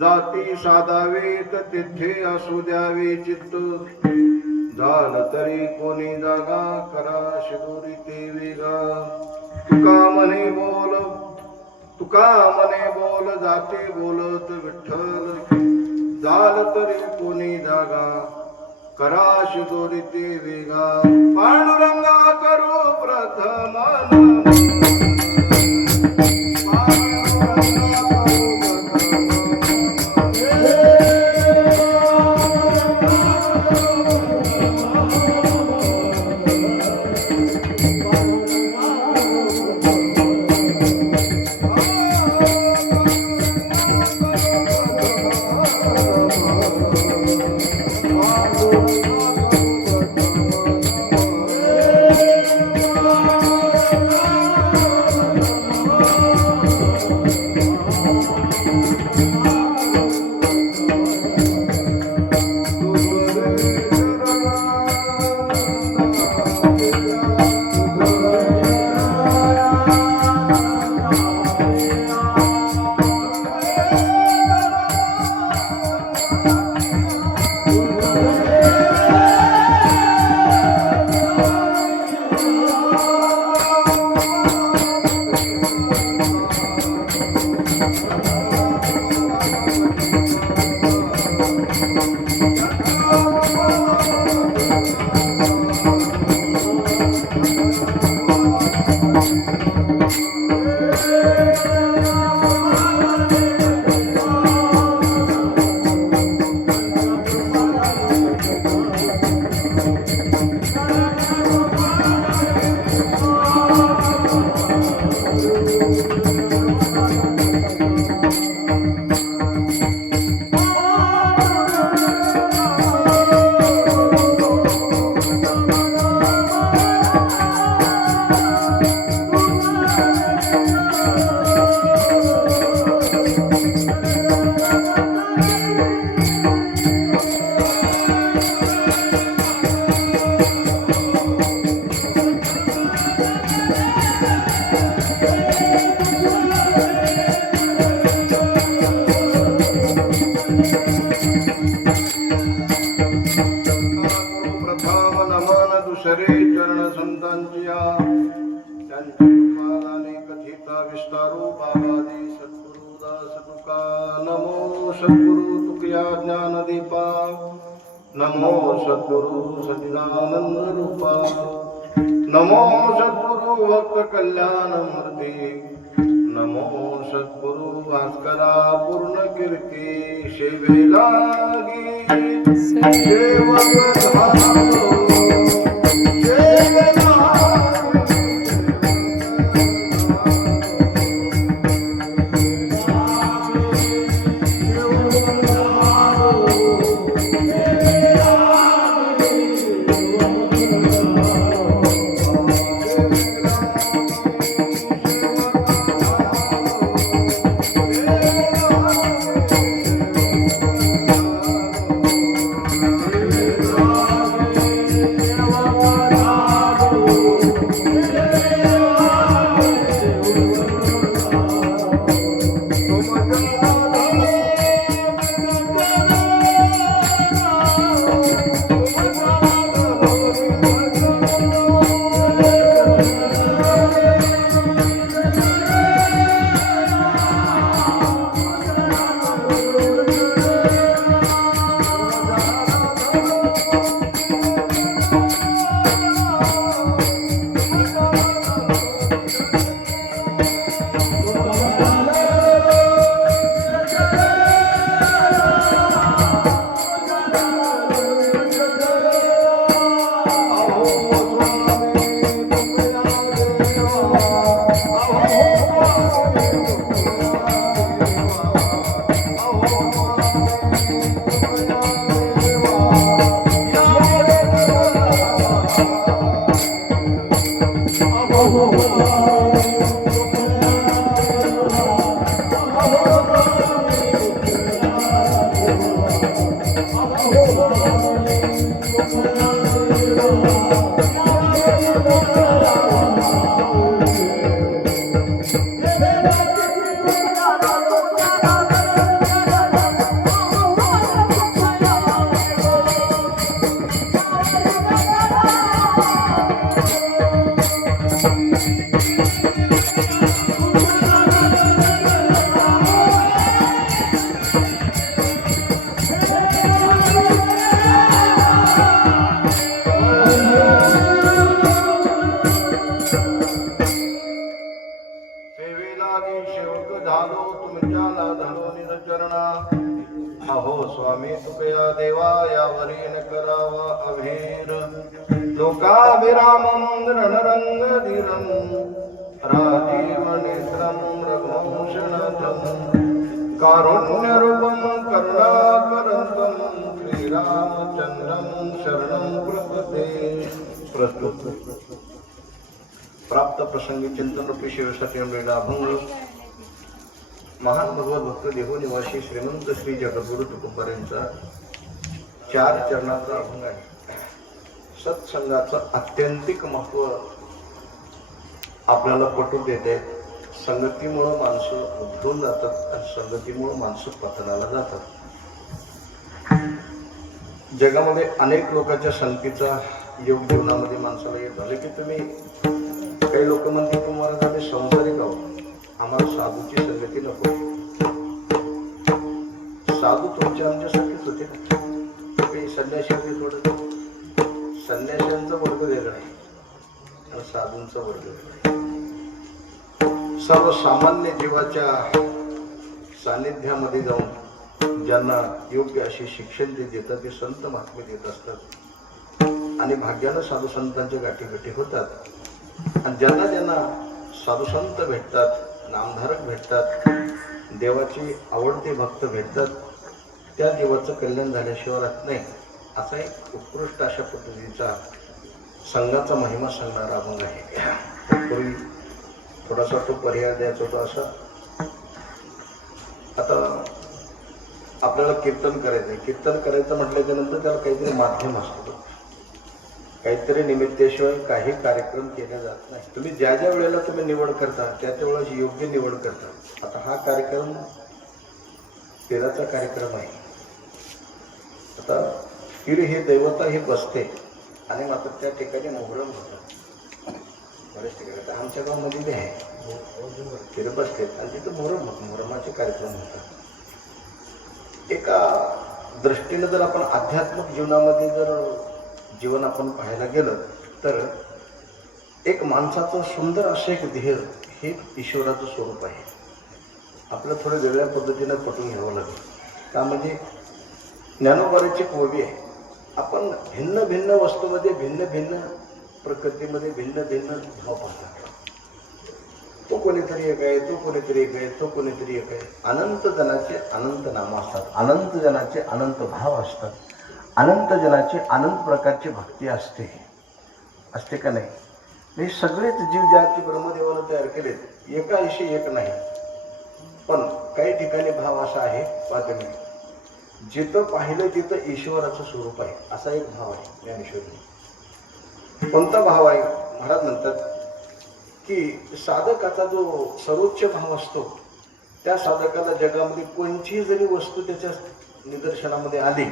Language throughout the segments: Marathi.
जाती साधावेत तिथे असू द्यावे चित्त झालं तरी कोणी जागा करा शिदोरी ते वेगा तुका मने बोल जाते बोलत विठ्ठल झालं तरी कोणी जागा करा शिदोरी ते वेगा पांडुरंगा करू प्रथम चरण संतांच्या त्यांच्या कृपादाने कथिता विस्तारो बाबादी सद्गुरु दास तुका नमो सद्गुरु तुकया ज्ञानदीपा नमो सद्गुरु सच्चिदानंद रूपा नमो सद्गुरु भक्त कल्याण मूर्ती नमो सद्गुरु भास्करा पूर्ण कीर्ती सेवेला सेवक धारो आलो तुमच्या धरो निरचरणा अहो स्वामी तुकया देवा यावरी न करावा अभीर लोकाभिरामं रणरंग धीरं राजीव नेत्रं रघुवंशनाथं कारुण्यरूपं करुणाकरं श्रीरामचंद्रं शरणं प्रपद्ये. प्रस्तुत प्राप्त प्रसंगी चिंतन रूपी शिवसाठी आणलेला अभंग महान भगवत भक्त देहो निवासी श्रीमंत श्री जगद्गुरु तुकोबारांचा 4 चरणाचा अभंग आहे. सत्संगाचं अत्यंतिक महत्व आपल्याला पटवून देते. संगतीमुळं माणसं उद्धून जातात आणि संगतीमुळं माणसं पतनाला जातात. जगामध्ये अनेक लोकांच्या संगतीचा योग जीवनामध्ये माणसाला येत झाले की तुम्ही काही लोक म्हणते तुम्हाला आम्ही संसारिक आहोत, आम्हाला साधूची संगती नको. साधू तुमच्या आमच्यासाठीच होते ना. काही संन्यासी होते, थोडं संन्याशांचा वर्ग वेगळा आहे आणि साधूंचा वर्ग वेगळा आहे. सर्वसामान्य जीवाच्या सानिध्यामध्ये जाऊन ज्यांना योग्य अशी शिक्षण ते देतात ते संत महात्मे देत असतात आणि भाग्यानं साधू संतांच्या गाठीभेटी होतात. आणि ज्यांना ज्यांना साधू संत भेटतात, नामधारक भेटतात, देवाची आवडते भक्त भेटतात, त्या देवाचं कल्याण झाल्याशिवाय राहत नाही. असा एक उत्कृष्ट अशा पद्धतीचा संघाचा महिमा सांगणारा अभंग आहे. पूर्वी थोडासा तो पर्याय द्यायचा होता. असा आता आपल्याला कीर्तन करायचं आहे. कीर्तन करायचं म्हटल्याच्या नंतर त्याला काहीतरी माध्यम असतं, काहीतरी निमित्ताशिवाय काही कार्यक्रम केला जात नाही. तुम्ही ज्या ज्या वेळेला तुम्ही निवड करता त्या त्या वेळेला योग्य निवड करता. आता हा कार्यक्रम पीराचा कार्यक्रम आहे. आता पीर हे दैवता हे बसते आणि मात्र त्या ठिकाणी मोहरम होतं. बरेच ठिकाणी आता आमच्या गावामध्ये बी आहे, पीर बसते आणि तिथं मोहरम होतं, मोहरमाचे कार्यक्रम होतात. एका दृष्टीने जर आपण आध्यात्मिक जीवनामध्ये जर जीवन आपण पाहायला गेलं तर एक माणसाचं सुंदर असं एक देह हे ईश्वराचं स्वरूप आहे. आपलं थोडं वेगळ्या पद्धतीनं पटवून घ्यावं लागेल. त्यामध्ये ज्ञानोबाराची कोबी आहे. आपण भिन्न भिन्न वस्तूमध्ये भिन्न भिन्न प्रकृतीमध्ये भिन्न भिन्न भाव पाहतात. तो कोणीतरी एक आहे, तो कोणीतरी एक आहे, तो कोणीतरी एक आहे. अनंत जनाचे अनंत नामं असतात, अनंत जनाचे अनंत भाव असतात, अनंत जनाची अनंत प्रकारची भक्ती असते का नाही. हे सगळेच जीव ज्याची ब्रह्मदेवानं तयार केलेत, एकाशी एक नाही. पण काही ठिकाणी भाव असा आहे पाहते, जिथं पाहिलं तिथं ईश्वराचं स्वरूप आहे असा एक भाव आहे ज्ञानेश्वरी. कोणता भाव आहे? महाराज म्हणतात की साधकाचा जो सर्वोच्च भाव असतो त्या साधकाला जगामध्ये कोणतीही जरी वस्तू त्याच्या निदर्शनामध्ये आली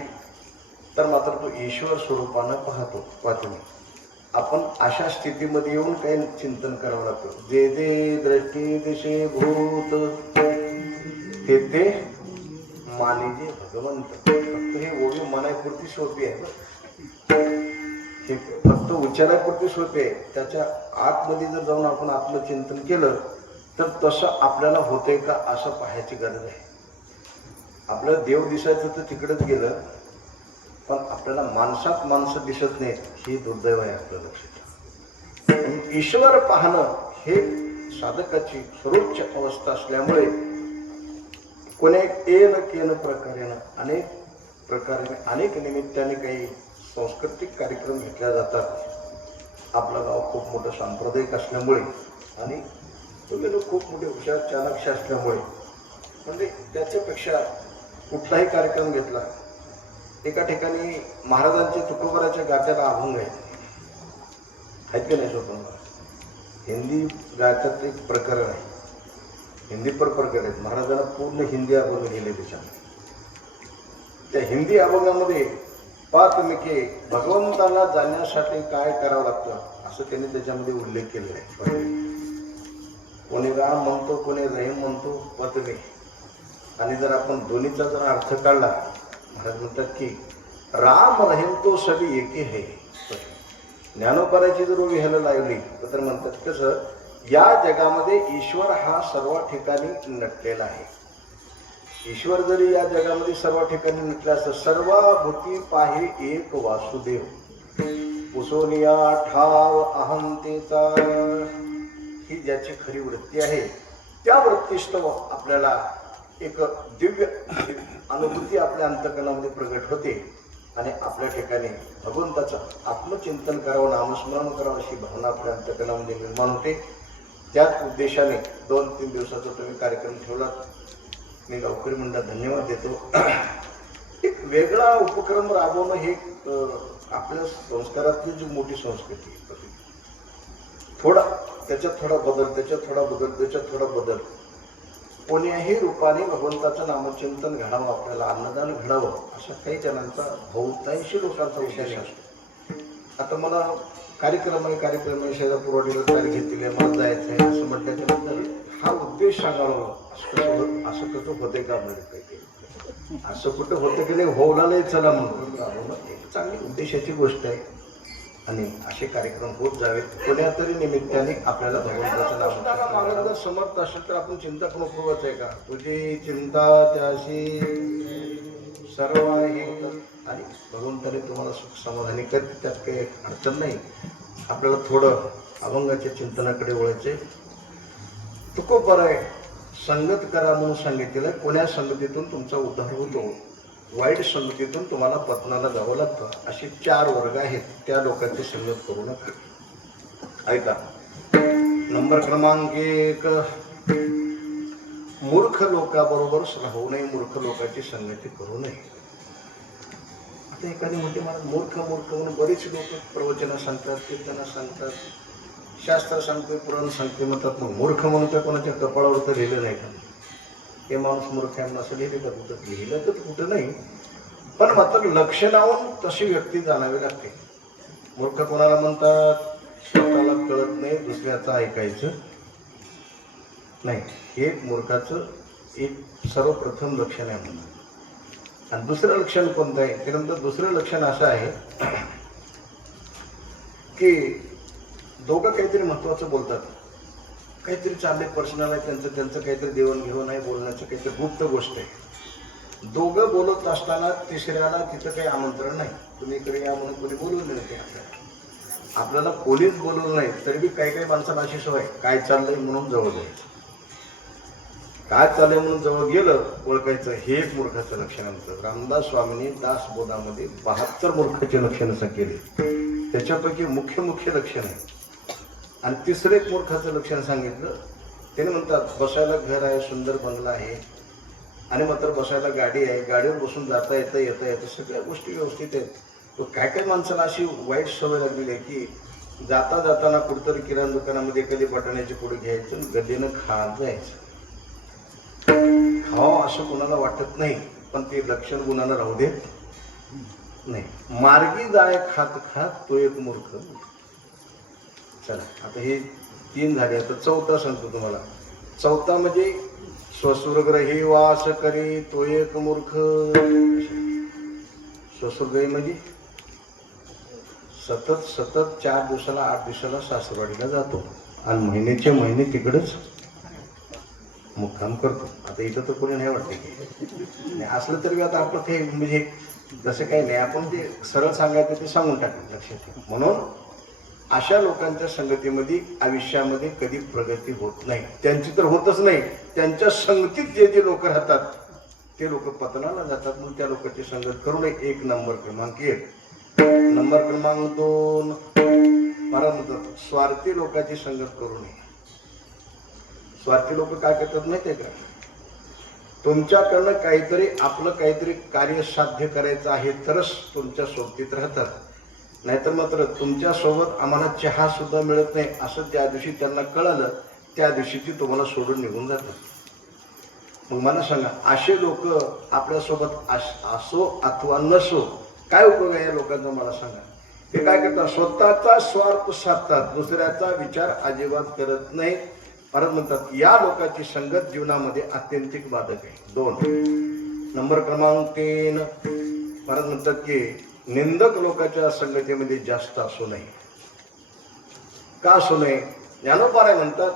तर मात्र तो ईश्वर स्वरूपानं पाहतो. आपण अशा स्थितीमध्ये येऊन काही चिंतन करावं लागतं. जे जे दृष्टी दिशे भूत ते मानिजे भगवंत. फक्त हे ओळी मनापुरती सोपी आहे, हे फक्त उच्चारापुरती सोपी आहे. त्याच्या आतमध्ये जर जाऊन आपण आत्मचिंतन केलं तर तसं आपल्याला होतंय का असं पाहायची गरज आहे. आपलं देव दिसायचं तर तिकडेच गेलं, पण आपल्याला माणसात माणसं दिसत नाहीत, ही दुर्दैव आहे आपल्या लक्षात. ईश्वर पाहणं हे साधकाची सर्वोच्च अवस्था असल्यामुळे कोणी येन केन प्रकारेनं अनेक प्रकारे अनेक निमित्ताने काही सांस्कृतिक कार्यक्रम घेतल्या जातात. आपलं गाव खूप मोठं सांप्रदायिक असल्यामुळे आणि तुम्ही लोक खूप मोठे हुशार चाणक्य असल्यामुळे म्हणजे त्याच्यापेक्षा कुठलाही कार्यक्रम घेतला. एका ठिकाणी महाराजांच्या तुकोबाराच्या गात्याला अभंग आहेत की नाही स्वतंत्र हिंदी गात्यात एक प्रकरण आहे. हिंदी प्रकरण आहेत. महाराजांना पूर्ण हिंदी अभंग लिहिले त्याच्यामध्ये. त्या हिंदी अभंगामध्ये पहा तुम्ही की भगवंताला जाण्यासाठी काय करावं लागतं असं त्यांनी त्याच्यामध्ये उल्लेख केलेला आहे. कोणी राम म्हणतो, कोणी रहीम म्हणतो पत्नी. आणि जर आपण दोन्हीचा जर अर्थ काढला, महाराज म्हणतात की राम रहीम तो सभी एके है. ज्ञानोबाराची जर उभी ह्याला लावली तर म्हणतात कसं या जगामध्ये ईश्वर हा सर्व ठिकाणी नटलेला आहे. ईश्वर जरी या जगामध्ये सर्व ठिकाणी नटला असं सर्वभूती पाहे एक वासुदेव पुसोनिया ठाव अहंतेचा, ही ज्याची खरी वृत्ती आहे त्या वृत्तीस्तव आपल्याला एक दिव्य अनुभूती आपल्या अंतःकरणामध्ये प्रगट होते आणि आपल्या ठिकाणी भगवंताचं आत्मचिंतन करावं, नामस्मरण करावं अशी भावना आपल्या अंतःकरणामध्ये निर्माण होते. त्याच उद्देशाने 2-3 दिवसाचा तुम्ही कार्यक्रम ठेवला. मी गावकरी मंडळाला धन्यवाद देतो. एक वेगळा उपक्रम राबवणं हे आपल्या संस्कारातली जी मोठी संस्कृती आहे. थोडा त्याच्यात थोडा बदल, त्याच्यात थोडा बदल, त्याच्यात थोडा बदल, कोण्याही रूपाने भगवंताचं नामचिंतन घडावं, आपल्याला अन्नदान घडावं, अशा काही जणांचा, बहुतांशी लोकांचा उद्देश असतो. आता मला कार्यक्रम आहे शेजारपुरवाडीवर तारीख घेतली आहे, मला जायचं आहे असं म्हटल्याच्या नंतर हा उद्देश सांगावा. असं कसं होते का म्हणजे काही असं कुठं होतं की नाही, होवला नाही चला म्हणून एक चांगली उद्देशाची गोष्ट आहे आणि असे कार्यक्रम होत जावेत. कोण्या तरी निमित्ताने आपल्याला भगवंताचं नाम मार्ग जर समर्थ असेल तर आपण चिंता करून उपयोगाच आहे का? तुझी चिंता त्याशी सर्व आहे आणि भगवंताने तुम्हाला सुख समाधानी करते, त्यात काही अडचण नाही. आपल्याला थोडं अभंगाच्या चिंतनाकडे वळायचे. तो खूप बरं आहे. संगत करा म्हणून सांगितलेलं आहे. कोण्या संगतीतून तुमचा उद्धार होतो, वाईट संगतीतून तुम्हाला पतनाला जावं लागतं. असे 4 वर्ग आहेत, त्या लोकांची संगत करू नका. ऐका, नंबर क्रमांक 1, मूर्ख लोकांबरोबर राहू नये, मूर्ख लोकांची संगती करू नये. आता एखादी म्हणते मला मूर्ख म्हणून बरेच लोक प्रवचनं सांगतात, कीर्तनं सांगतात, शास्त्र सांगतोय, पुराण सांगते, म्हणतात मग मूर्ख म्हणून त्या कोणाच्या कपाळावर तर लिहिलं नाही का? हे माणूस मूर्ख आहे असं लिहिले का? कुठं लिहिलं तर कुठं नाही, पण मात्र लक्षणावरून तशी व्यक्ती जाणावी लागते. मूर्ख कोणाला म्हणतात? स्वतःला कळत नाही, दुसऱ्याचं ऐकायचं नाही. हे मूर्खाचं एक सर्वप्रथम लक्षण आहे म्हणून. आणि दुसरं लक्षण कोणतं आहे? त्यानंतर दुसरं लक्षण असं आहे की दोघं काहीतरी महत्वाचं बोलतात, काहीतरी चाललंय, पर्सनल आहे, त्यांचं काहीतरी देवाणघेवाण आहे, बोलण्याचं काहीतरी गुप्त गोष्ट आहे. दोघं बोलत असताना तिसऱ्याला तिथं काही आमंत्रण नाही, तुम्ही इकडे या म्हणून कोणी बोलवलं नाही. आपल्याला कोणीच बोलवलं नाही तरी बी काही माणसाला अशी सवय, काय चाललंय म्हणून जवळ जायचं, काय चाललंय म्हणून जवळ गेलं ओळखायचं. हे एक मूर्खाचं लक्षण आहे. रामदास स्वामींनी दासबोधामध्ये 72 मूर्खाची लक्षणं सांगितली, त्याच्यापैकी मुख्य लक्षण आहे. आणि तिसरं एक मूर्खाचं लक्षण सांगितलं. त्याने म्हणतात बसायला घर आहे, सुंदर बंगला आहे आणि मात्र बसायला गाडी आहे, गाडीवर बसून जाता येतं सगळ्या गोष्टी व्यवस्थित आहेत. तो काय माणसाला अशी वाईट सवय लागलेली आहे की जाताना कुठतरी किराणा दुकानामध्ये एखादी बटाण्याची पुडी घ्यायचं आणि गल्लीनं खात जायचं. खावं असं कोणाला वाटत नाही, पण ते लक्षण गुणाला राहू देत नाही. मार्गी जाय खात तो एक मूर्ख. चला आता हे 3 झाले. आता 4था सांगतो तुम्हाला. 4था म्हणजे स्वसुरग्रही वास करी तो एक मूर्ख. स्वसुरग्रही म्हणजे सतत 4 दिवसाला 8 दिवसाला सासरवाडीला जातो आणि महिन्याचे महिने तिकडच मुक्काम करतो. आता इथं तर कोणी नाही वाटते की असलं तरी आता आपलं ते म्हणजे जसं काही नाही, आपण ते सरळ सांगायचं ते सांगून टाकलं, लक्षात ठेवा. म्हणून अशा लोकांच्या संगतीमध्ये आयुष्यामध्ये कधी प्रगती होत नाही. त्यांची तर होतच नाही, त्यांच्या संगतीत जे लोक राहतात ते लोक पतनाला जातात. म्हणून त्या लोकांची संगत करू नये. 1 नंबर क्रमांक 1. नंबर क्रमांक 2, महाराज म्हणतात स्वार्थी लोकांची संगत करू नये. स्वार्थी लोक काय करतात माहिती आहे का? तुमच्याकडनं आपलं काहीतरी कार्य साध्य करायचं आहे तरच तुमच्या सोबतीत राहतात, नाहीतर मात्र तुमच्या सोबत आम्हाला चहा सुद्धा मिळत नाही असं ज्या दिवशी त्यांना कळालं त्या दिवशी ती तुम्हाला सोडून निघून जातात. मग मला सांगा, असे लोक आपल्यासोबत असो अथवा नसो काय उपयोग आहे या लोकांचा? मला सांगा. ते काय करतात? स्वतःचा स्वार्थ साधतात, दुसऱ्याचा विचार अजिबात करत नाही. परत म्हणतात या लोकांची संगत जीवनामध्ये अत्यंतिक बाधक आहे. 2 नंबर क्रमांक 3, परत म्हणतात की निंदक लोकांच्या संगतीमध्ये जास्त असू नये. का असू नये? ज्ञानोबा म्हणतात,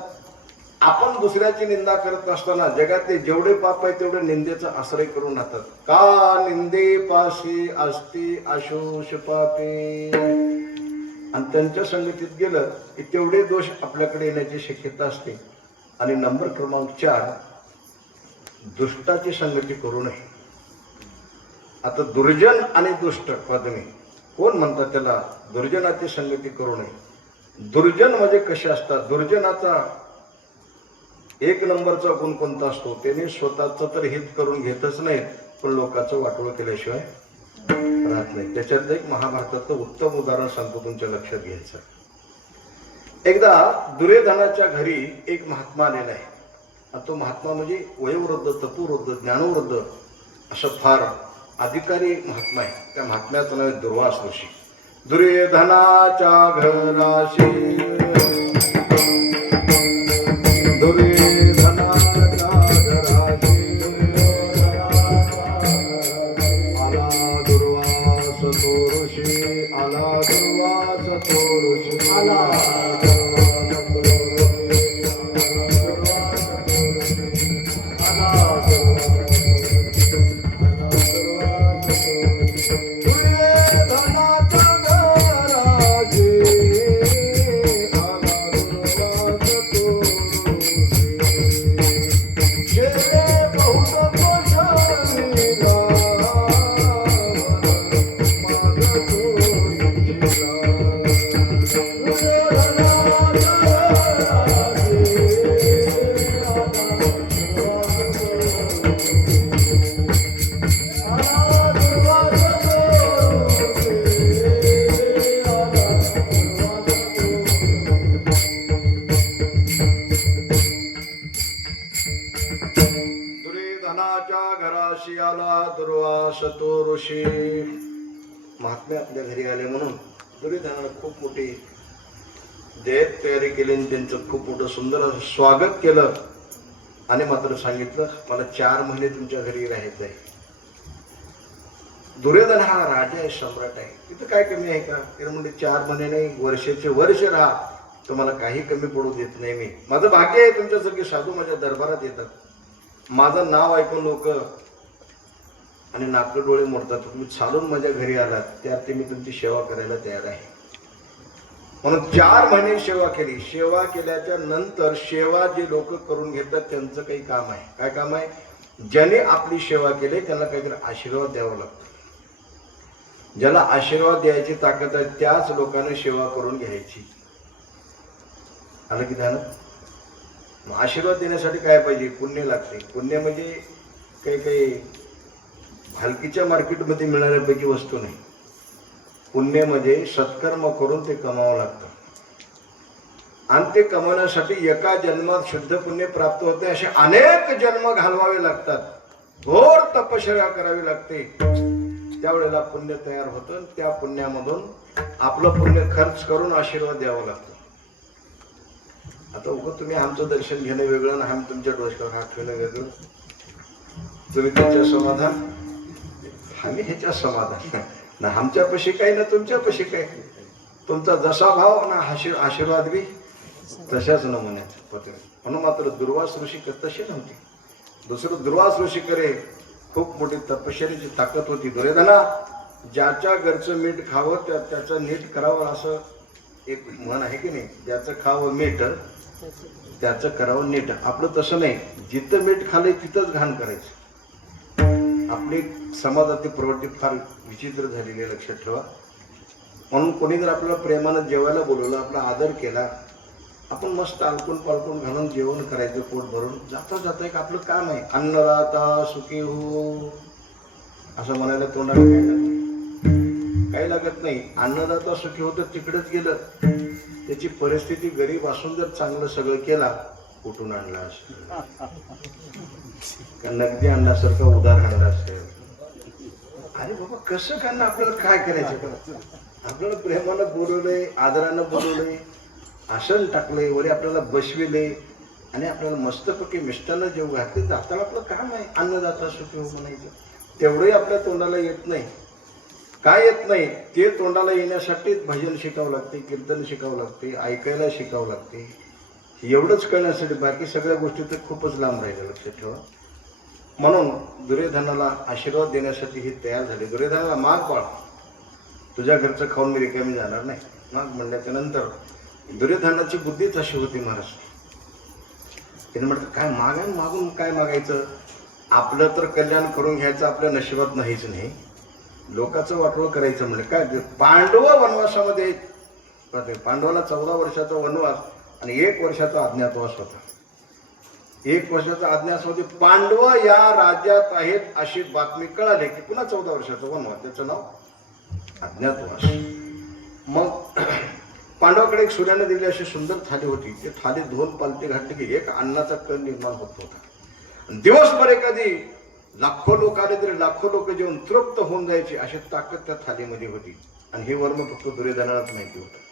आपण दुसऱ्याची निंदा करत असताना जगातले जेवढे पाप आहे तेवढे निंदेचा आश्रय करून राहतात. का निंदे पाशी असती आशोष पापे, आणि त्यांच्या संगतीत गेलं की तेवढे दोष आपल्याकडे येण्याची शक्यता असते. आणि नंबर क्रमांक 4, दुष्टाची संगती करू नये. आता दुर्जन आणि दुष्ट पदवी कोण म्हणतात त्याला? दुर्जनाची संगती करू नये. दुर्जन म्हणजे कसे असतात? दुर्जनाचा एक नंबरचा गुण कोणता असतो? त्याने स्वतःचं तर हित करून घेतच नाही, पण लोकांचं वाटोळ केल्याशिवाय राहत नाही. त्याच्यातलं एक महाभारताचं उत्तम उदाहरण सांगतो, तुमच्या लक्षात घ्यायचं. एकदा दुर्योधनाच्या घरी एक महात्मा आलेला आहे. आणि तो महात्मा म्हणजे वयोवृद्ध, तपोवृद्ध, ज्ञानवृद्ध असं फार अधिकारी महात्मा आहे. त्या महात्म्याचं नाव आहे दुर्वास ऋषी. दुर्योधनाच्या घराशी महात्मे आपल्या घरी आले म्हणून दुर्योधनाने खूप मोठी जयत तयारी केली आणि त्यांचं खूप मोठं सुंदर असं स्वागत केलं. आणि मात्र सांगितलं, मला 4 महिने तुमच्या घरी राहायचं आहे. दुर्योधन हा राजा आहे, सम्राट आहे, तिथं काय कमी आहे का? त्याला म्हणजे 4 महिने नाही, वर्षाचे वर्ष राहा, तुम्हाला काही कमी पडू देत नाही मी. माझं भाग्य आहे तुमच्यासारखे साधू माझ्या दरबारात येतात, माझं नाव ऐकून लोक आणि नाक डोळे मोडतात. तुम्ही चालून माझ्या घरी आलात, त्यात मी तुमची सेवा करायला तयार आहे. म्हणून 4 महिने सेवा केली. सेवा केल्याच्या नंतर सेवा जे लोक करून घेतात त्यांचं काही काम आहे. काय काम आहे? ज्याने आपली सेवा केली त्यांना काहीतरी आशीर्वाद द्यावा लागतो. ज्याला आशीर्वाद द्यायची ताकद आहे त्याच लोकांनी सेवा करून घ्यायची. आलं की ध्यानात? आशीर्वाद देण्यासाठी काय पाहिजे? पुण्य लागते. पुण्य म्हणजे काही हलकीच्या मार्केटमध्ये मिळणाऱ्यापैकी वस्तू नाही. पुण्य म्हणजे सत्कर्म करून ते कमावं लागतं. आणि ते कमावण्यासाठी एका जन्मात शुद्ध पुण्य प्राप्त होते, असे अनेक जन्म घालवावे लागतात, घोर तपश्चर्या करावी लागते. त्यावेळेला पुण्य तयार होतं. त्या पुण्यामधून आपलं पुण्य खर्च करून आशीर्वाद द्यावा लागतो. आता उगं तुम्ही आमचं दर्शन घेणं वेगळं आणि आम्ही तुमच्या डोसक्यावर हात ठेवणं वेगळं. तुम्ही त्याच्या समाधान, आम्ही ह्याच्या समाधान ना. आमच्यापाशी काही ना तुमच्यापाशी काय. तुमचा जसा भाव ना आशीर्वाद बी तशाच नमुन्यात. म्हणून मात्र दुर्वास ऋषी तसे नव्हते. दुसरं दुर्वास ऋषी करे खूप मोठी तपश्चर्याची ताकद होती. दुर्योधना, ज्याच्या घरचं मीठ खावं त्याचं नीट करावं असं एक म्हण आहे की नाही? ज्याचं खावं मीठ त्याचं करावं नीट. आपलं तसं नाही. जिथं मीठ खाल्लंय तिथंच घाण करायचं. आपली समाजातील प्रवृत्ती फार विचित्र झालेली आहे, लक्षात ठेवा. म्हणून कोणी जर आपल्याला प्रेमानं जेवायला बोलवलं, आपला आदर केला, आपण मस्त आलकून पालकून घालून जेवण करायचं पोट भरून. जाता जाता एक आपलं काम आहे, अन्नदाता सुखी हो असं म्हणायला तोंडाला काही लागत नाही. अन्नदाता सुखी होतं तिकडेच गेलं, त्याची परिस्थिती गरीब असून जर चांगलं सगळं केला, कुठून आणला असेल? नगदी आणण्यासारखं उदार आणला असेल. अरे बाबा, कसं खाणं? आपल्याला काय करायचं? आपल्याला प्रेमानं बोलवलंय, आदरानं बोलवलंय, आसन टाकलंय, वरी आपल्याला बसविले आणि आपल्याला मस्तपैकी मिष्टानं जेव घातले. जाताना आपलं काम आहे अन्नदाता सुखी हो म्हणायचं. तेवढंही आपल्या तोंडाला येत नाही. काय येत नाही? ते तोंडाला येण्यासाठी भजन शिकावं लागते, कीर्तन शिकावं लागते, ऐकायला शिकावं लागते. एवढंच कळण्यासाठी बाकी सगळ्या गोष्टी तर खूपच लांब राहिल्या, लक्षात ठेवा. म्हणून दुर्योधनाला आशीर्वाद देण्यासाठी हे तयार झाले. दुर्योधनाला माग बाळ, तुझ्या घरचं खाऊन मी रिकामी जाणार नाही. माग म्हणल्याच्या नंतर दुर्योधनाची बुद्धीच अशी होती महाराज. त्याने म्हटलं काय माग आहे, मागून काय मागायचं, आपलं तर कल्याण करून घ्यायचं आपल्या नशिबात नाहीच नाही, लोकांचं वाटोळ करायचं. म्हणजे काय, पांडव वनवासामध्ये, पांडवाला 14 वर्षाचा वनवास आणि 1 वर्षाचा अज्ञातवास होता. 1 वर्षाचा अज्ञातवास, पांडव या राज्यात आहेत अशी बातमी कळाली की पुन्हा 14 वर्षाचा वनवास, त्याचं नाव अज्ञातवास. मग पांडवाकडे एक सूर्याने दिली अशी सुंदर थाली होती. ते थाली 2 पालथे घातली की एक अन्नाचा कण निर्माण होत होता. दिवसभर एखादी लाखो लोक आले तरी लाखो लोक जेवून तृप्त होऊन जायची अशी ताकद त्या थालीमध्ये होती. आणि हे वर्म फक्त दुर्योधनालाच माहिती होतं.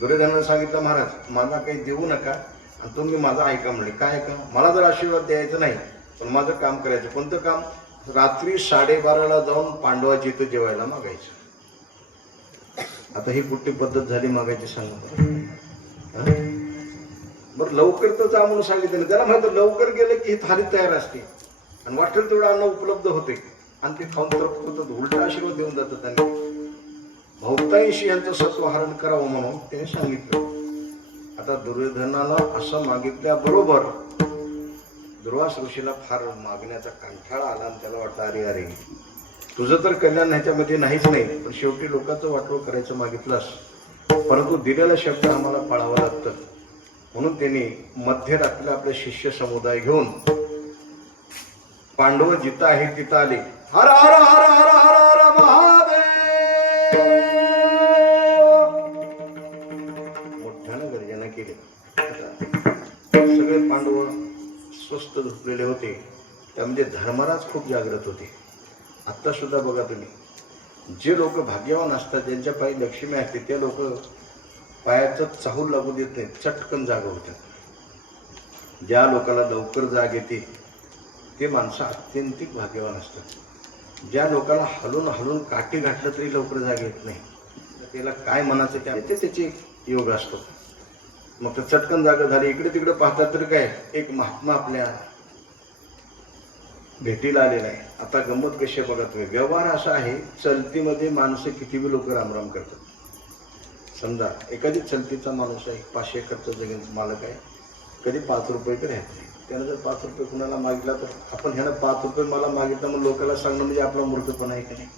दुर्योधनाने सांगितलं, महाराज मला काही देऊ नका आणि तुम्ही माझं ऐका. म्हणले काय ऐका, मला जर आशीर्वाद द्यायचा नाही पण माझं काम करायचं. कोणतं काम, रात्री 12:30ला जाऊन पांडवाची इथं जेवायला मागायचं. आता ही कुठली पद्धत झाली मागायची सांगा बरं. लवकर तर जा म्हणून सांगितलं, त्याला माहिती लवकर गेलं की ही थाली तयार असते आणि वाटेल तेवढं अन्न उपलब्ध होते आणि ते खाऊन तृप्त होतं. उलटा आशीर्वाद देऊन जातं. त्यांनी बहुतांशी यांचं सत्वहरण करावं म्हणून त्याने सांगितलं. आता दुर्योधनाला असं मागितल्याबरोबर दुर्वास ऋषीला फार मागण्याचा कंटाळा आला आणि त्याला वाटतं अरे अरे तुझं तर कल्याण ह्याच्यामध्ये नाहीच नाही, पण शेवटी लोकांचं वाटोळ करायचं मागितलंस, परंतु दिलेला शब्द आम्हाला पाळावा लागतं. म्हणून त्यांनी मध्यरात्रीला आपले शिष्य समुदाय घेऊन पांडव जिथं आहे तिथं आले. हर हर हर हर हर हर महादेव, मोठ्यानं गर्जना केली. सगळे पांडव स्वस्थ झोपलेले होते. त्यामध्ये धर्मराज खूप जागृत होते. आत्ता सुद्धा बघा तुम्ही, जे लोक भाग्यवान असतात, ज्यांच्या पायी लक्ष्मी असते, ते लोक पायाचं चाहूल लागू देत नाहीत, चटकन जाग होतात. ज्या लोकांना लवकर जाग येते ते माणसं अत्यंतिक भाग्यवान असतात. ज्या लोकांना हलून हलून काठी घातलं तरी लवकर जाग येत नाही, त्याला काय म्हणायचं ते त्याची एक योग असतो. मग तर चटकन जागा झाली. इकडे तिकडे पाहतात तर काय, एक महात्मा आपल्या भेटीला आलेला आहे. आता गंमत कशी बघा तुम्ही, व्यवहार असा आहे, चलतीमध्ये माणसं किती लोक रामराम करतात. समजा एखादी चलतीचा माणूस आहे, 500 एकरचा जमीन मालक आहे, कधी 5 रुपये तर राहत नाही. त्यानं जर 5 रुपये कुणाला मागितला तर आपण ह्यानं 5 रुपये मला मागितलं मग लोकांना सांगणं म्हणजे आपला मूर्खपणा आहे की नाही.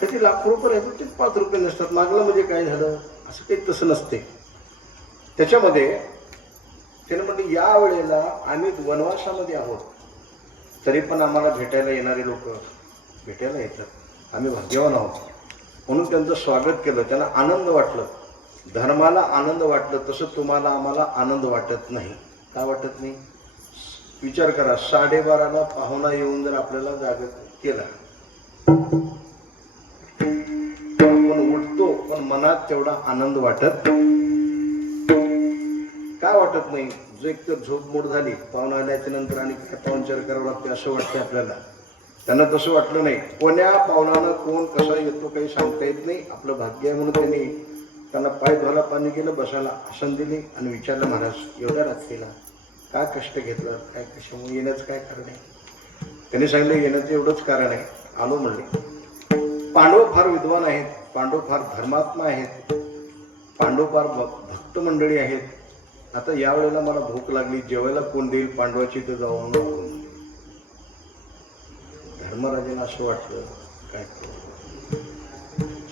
कधी लाखो रुपये राहतात, ते 5 रुपये नसतात. मागलं म्हणजे काय झालं, असं काही तसं नसते. त्याच्यामध्ये त्यानं म्हणजे या वेळेला आम्ही वनवासामध्ये आहोत, तरी पण आम्हाला भेटायला येणारे लोक भेटायला येतात. आम्ही भाग्यवान आहोत म्हणून त्यांचं स्वागत केलं. त्यांना आनंद वाटलं, धर्माला आनंद वाटलं. तसं तुम्हाला आम्हाला आनंद वाटत नाही. का वाटत नाही, विचार करा. 12:30ला पाहुणा येऊन जर आपल्याला जागा केला, आपण उठतो पण मनात तेवढा आनंद वाटत काय वाटत नाही. जो एक तर झोप मोड झाली, पाहुणा आल्याच्या नंतर आणि काय पाहुणचार करावं लागते असं वाटतं आपल्याला. त्यांना तसं वाटलं नाही. कोण्या पाहुणानं कोण कसा येतो काही सांगता येत नाही. आपलं भाग्य आहे म्हणून त्यांना पाय धुवायला पाणी केलं, बसायला आसन दिले आणि विचारलं, महाराज एवढ्या रात्रीला काय कष्ट घेतलं, काय कशामुळे येण्याचं काय कारण आहे. त्यांनी सांगितलं येण्याचं एवढंच कारण आहे, आलो म्हणले. पांडव फार विद्वान आहेत, पांडव फार धर्मात्मा आहेत, पांडव फार भक्त मंडळी आहेत. आता यावेळेला मला भूक लागली, जेवायला कोण देईल, पांडवाची इथे जाऊन. धर्मराजाला असं वाटलं काय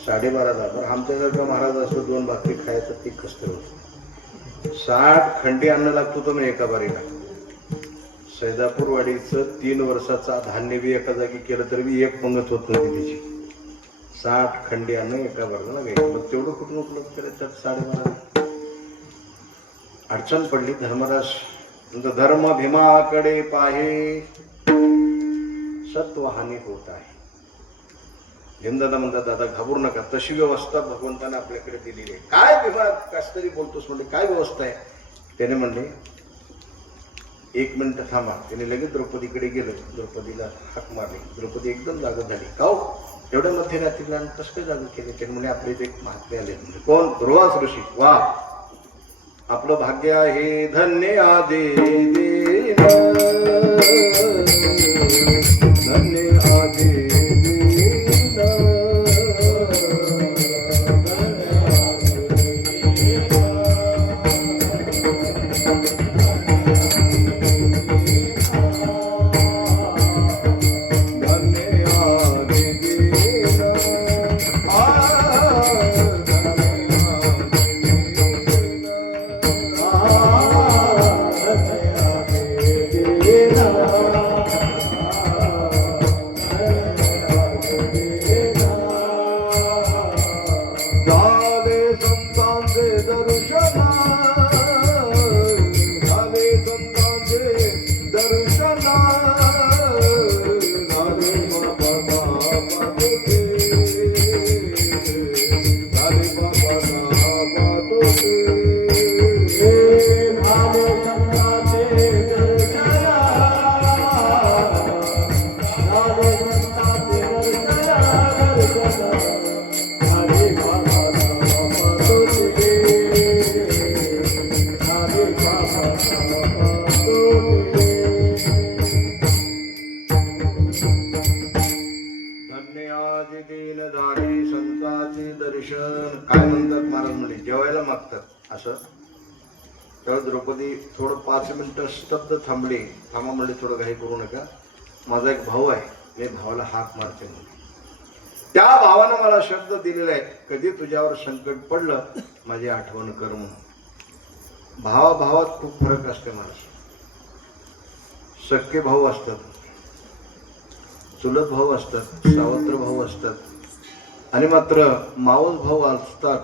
12:30ला बरं आमच्यासारखा महाराज असतो 2 भाकरी खायचं ते कसं होतं. 60 खंडी अन्न लागतो तुम्ही एका बारीला. सैदापूरवाडीचं 3 वर्षाचा धान्य बी एका जागी केलं तरी बी एक पंगत होत नव्हती त्याची. 60 खंडी अन्न एका बारीला घ्यायचं. मग तेवढं कुठून उपलब्ध करायचं 12:30. अडचण पडली. धर्मराज धर्म भीमाकडे पाहे, सत्वहानी होत आहे. भीमदादा म्हणतात, दादा घाबरू नका, तशी व्यवस्था भगवंताने आपल्याकडे दिलेली आहे. काय भीमा कस तरी बोलतोस म्हणजे काय व्यवस्था आहे. त्याने म्हणले 1 मिनिट थांबा. त्याने लगेच द्रौपदीकडे गेलो, द्रौपदीला हाक मारली. द्रौपदी एकदम जागृत झाली. का एवढ्या मध्यरात्रीला कसं काय जागृत केले. त्याने म्हणजे आपले एक महात्मे आले. म्हणजे कोण, दुर्वास ऋषी. वा, आपलं भाग्य आहे धन्य आदे देन, धन्य आदे काय म्हणतात महाराज म्हणजे जेवायला मागतात असं. तेव्हा द्रौपदी थोडं 5 मिनिटं स्तब्ध थांबली. थांबा म्हणले, थोडं घाई करू नका, माझा एक भाऊ आहे, मी भावाला हाक मारते म्हणून. त्या भावानं मला शब्द दिलेला आहे, कधी तुझ्यावर संकट पडलं माझी आठवण कर म्हणून. भावाभावात खूप फरक असते महाराज. सख्खे भाऊ असतात, चुलत भाऊ असतात, सावत्र भाऊ असतात, आणि मात्र मावस भाऊ असतात,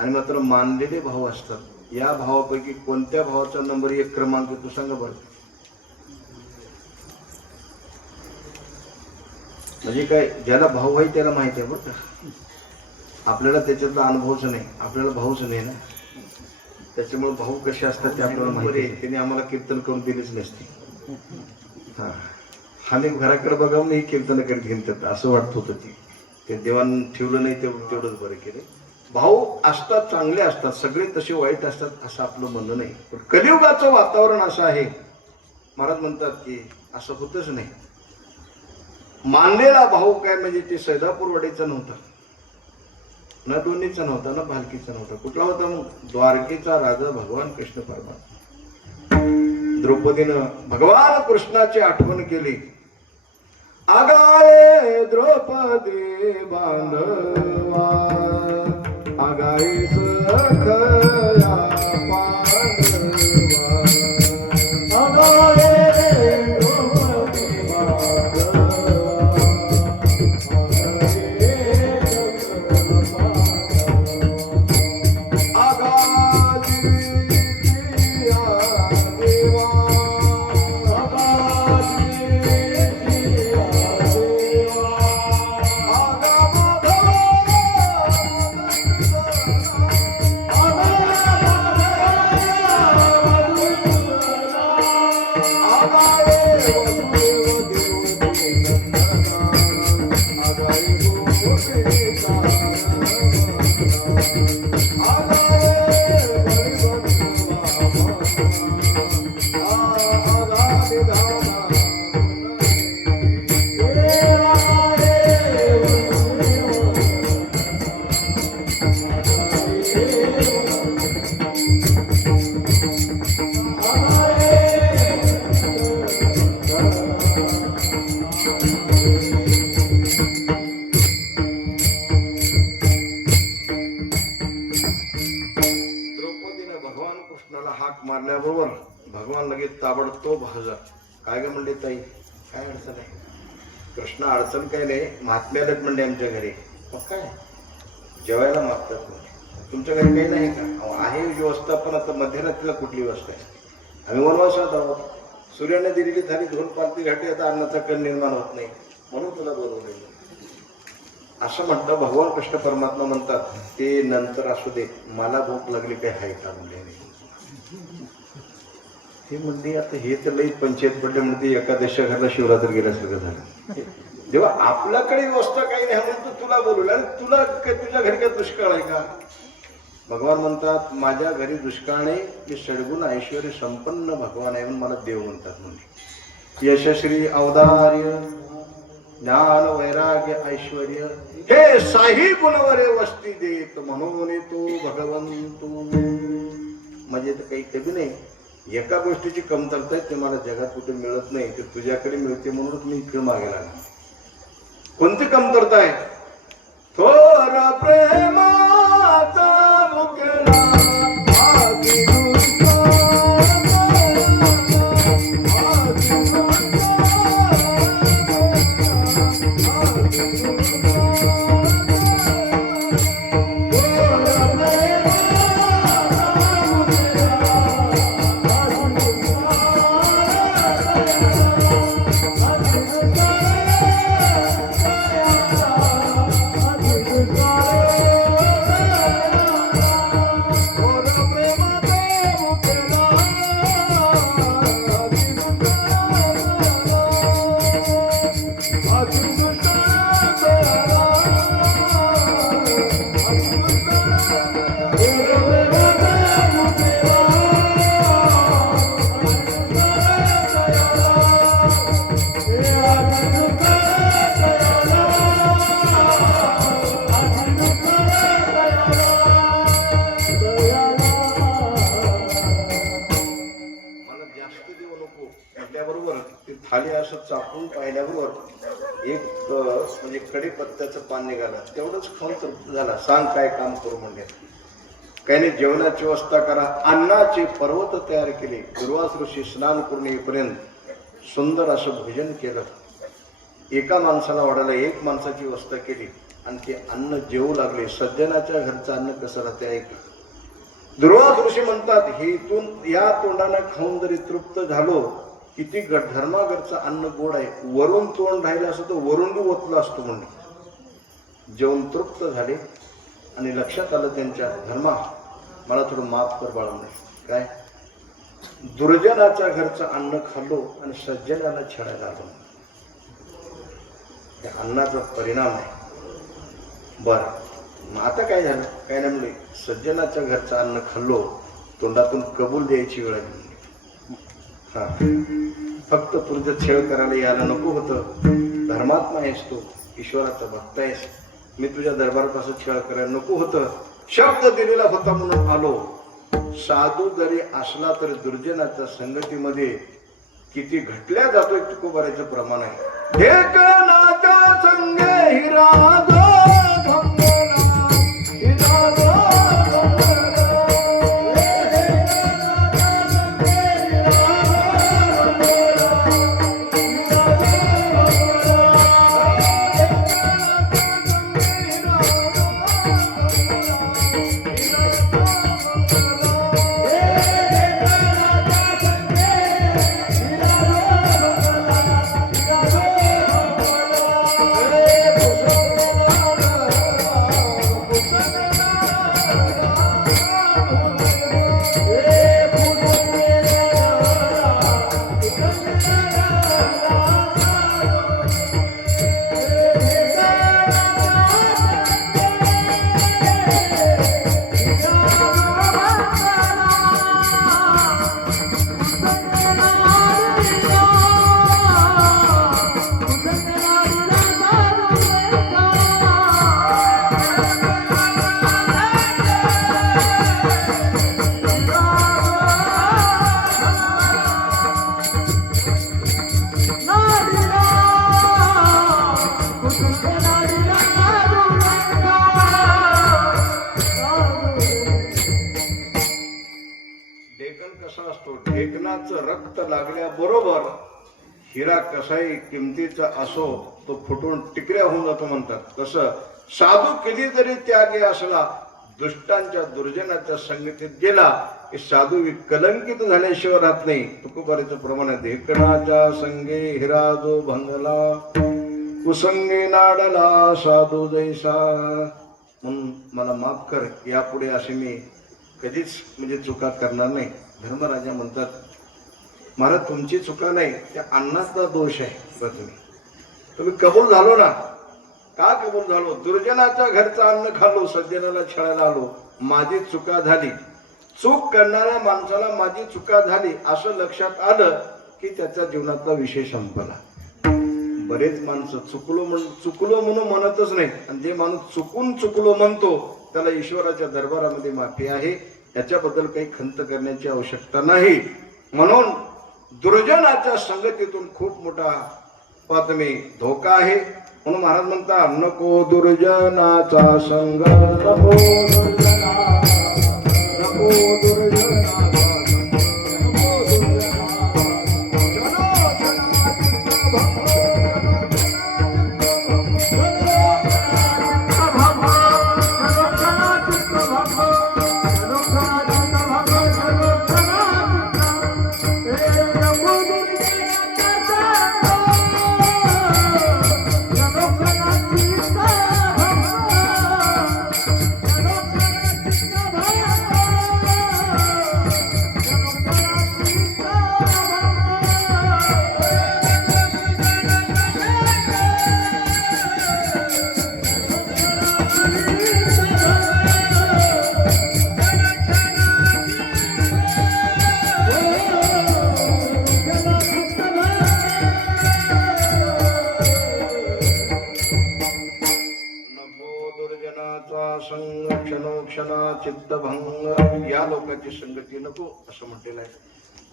आणि मात्र मानलेले भाऊ असतात. या भावापैकी कोणत्या भावाचा नंबर 1 क्रमांक तू सांगा बरं. म्हणजे काय, ज्याला भाऊ आहे त्याला माहिती आहे बरं का. आपल्याला त्याच्यातला अनुभवच नाही, आपल्याला भाऊच नाही ना. त्याच्यामुळे भाऊ कसे असतात ते आपल्याला माहिती आहे. त्याने आम्हाला कीर्तन करून दिलेच नसते. हा, आम्ही घराकडे बघावून ही कीर्तन करीत घेतात असं वाटत होतं. ते देवान ठेवलं नाही तेवढंच बरं केलं. भाऊ असतात, चांगले असतात, सगळे तसे वाईट असतात असं आपलं म्हणणं नाही. पण कलियुगाचं वातावरण असं आहे, महाराज म्हणतात की असं होतच नाही. मानलेला भाऊ काय म्हणजे ते सैदापूरवाडीचा नव्हता, न दोन्हीचा नव्हता, ना भालकीचा नव्हता. कुठला होता मग? द्वारकेचा राजा भगवान कृष्ण परमात्मा. द्रौपदीनं भगवान कृष्णाची आठवण केली. आगाये द्रौपदी बांधवा, आगाई सखया पांडवा, आगाये द्रौपदी बांधवा, मारल्याबरोबर भगवान लगेच ताबडतोब हजर. काय ग म्हणले ताई, काय अडचण आहे? कृष्ण अडचण काय नाही, महात्म्याला म्हणले आमच्या घरी. मग काय जेवायला मागतात, तुमच्या घरी काही नाही का? आहे व्यवस्था, पण आता मध्यरात्रीला कुठली व्यवस्था आहे? आम्ही वनवासात आहोत, सूर्याने दिलेली थाली धुवून पालती घाटी, आता अन्नाचा कण निर्माण होत नाही म्हणून तुला बोलवलं असं म्हणतं. भगवान कृष्ण परमात्मा म्हणतात ते नंतर असू दे, मला भूक लागली काय आहे का म्हणले. ते म्हणते आता हे तर लई पंचायत पडले, म्हणते एकादशा घरला शिवरात्र गेल्यासारखं झालं. जेव्हा आपल्याकडे व्यवस्था काही नाही म्हणतो तुला बोलवलं, आणि तुला काय तुझ्या घरी काय दुष्काळ आहे का? भगवान म्हणतात माझ्या घरी दुष्काळने मी षडगुण ऐश्वर संपन्न भगवान आहे म्हणून मला देव म्हणतात. म्हणजे यशश्री औदार्य ज्ञान वैराग्य ऐश्वर्य हे साही गुणवरे वस्ती देत म्हणून तू भगवंतू. म्हणजे काही कधी नाही एका गोष्टीची कमतरता आहे ते मला जगात कुठे मिळत नाही ते तुझ्याकडे मिळते म्हणून मी इकडे मागे लागलो. कोणती कमतरता आहे? थोर प्रेमाचा मुखडा खाली असं चापून पाहिल्यावर एक म्हणजे कढीपत्त्याचं पान निघालं तेवढंच खाऊन तृप्त झाला. सांग काय काम करू म्हणजे काही नाही. जेवणाची व्यवस्था करा. अन्नाचे पर्वत तयार केले. दुर्वास ऋषी स्नान करून येईपर्यंत सुंदर असं भोजन केलं. एका माणसाला वाढायला एक माणसाची व्यवस्था केली आणि ते अन्न जेवू लागले. सज्जनाच्या घरचं अन्न कसं राहते ऐक. दुर्वास ऋषी म्हणतात हे इथून या तोंडानं खाऊन जरी तृप्त झालो किती धर्मागरचं अन्न गोड आहे. वरून तोंड राहिलं असं तर वरून बी ओतलं असतो म्हणजे. जेवण तृप्त झाले आणि लक्षात आलं त्यांच्या धर्मा मला थोडं माफ कर बाळा नाही काय. दुर्जनाच्या घरचं अन्न खाल्लो आणि सज्जनाला छळायला आलो. त्या अन्नाचा परिणाम आहे. बरं आता काय झालं काय नाही म्हणले सज्जनाच्या घरचं अन्न खाल्लो तोंडातून कबूल द्यायची वेळ आली. हा फक्त तुझं छळ करायला यायला नको होतं. धर्मात्मा आहेस तू ईश्वराचा भक्त आहेस. मी तुझ्या दरबारपासून छळ करायला नको होतं. शब्द दिलेला होता म्हणून आलो. साधू जरी असला तरी दुर्जनाच्या संगतीमध्ये किती घटल्या जातोय तुकोबाराचं प्रमाण आहे. संगे हिरा रक्त लागल्याबरोबर हिरा कसाही किमतीचा असो तो फुटून टिकऱ्या होऊन जातो म्हणतात. कसं साधू कधी जरी त्यागी असला दुष्टांच्या दुर्जनाच्या संगतीत गेला की साधू कलंकित झाल्याशिवाय राहत नाही. तुकोबाराचं प्रमाण आहे. ढेकणाच्या संगे हिरा जो भंगला कुसंगी नाडला साधू जैसा. म्हणून मला माफ कर यापुढे असे मी कधीच म्हणजे चुका करणार नाही. धर्मराजा म्हणतात महाराज तुमची चुका नाही त्या अन्नाचा दोष आहे. तुम्ही कबूल झालो ना. का कबूल झालो? दुर्जनाच्या घरचं अन्न खाल्लो सज्जनाला छळायला आलो माझी चुका झाली, चूक करणाऱ्या माणसाला माझी चुका झाली असं लक्षात आलं की त्याच्या जीवनातला विषय संपला. बरेच माणसं चुकलो म्हणून म्हणतच नाही, आणि जे माणूस चुकलो म्हणतो त्याला ईश्वराच्या दरबारामध्ये माफी आहे. याच्याबद्दल काही खंत करण्याची आवश्यकता नाही. म्हणून दुर्जनाच्या संगतीतून खूप मोठा धोका आहे. म्हणून महाराज म्हणतात, नको दुर्जनाचा संग, नको चित्तभंग, या लोकांची संगती नको असं म्हटलेलं आहे.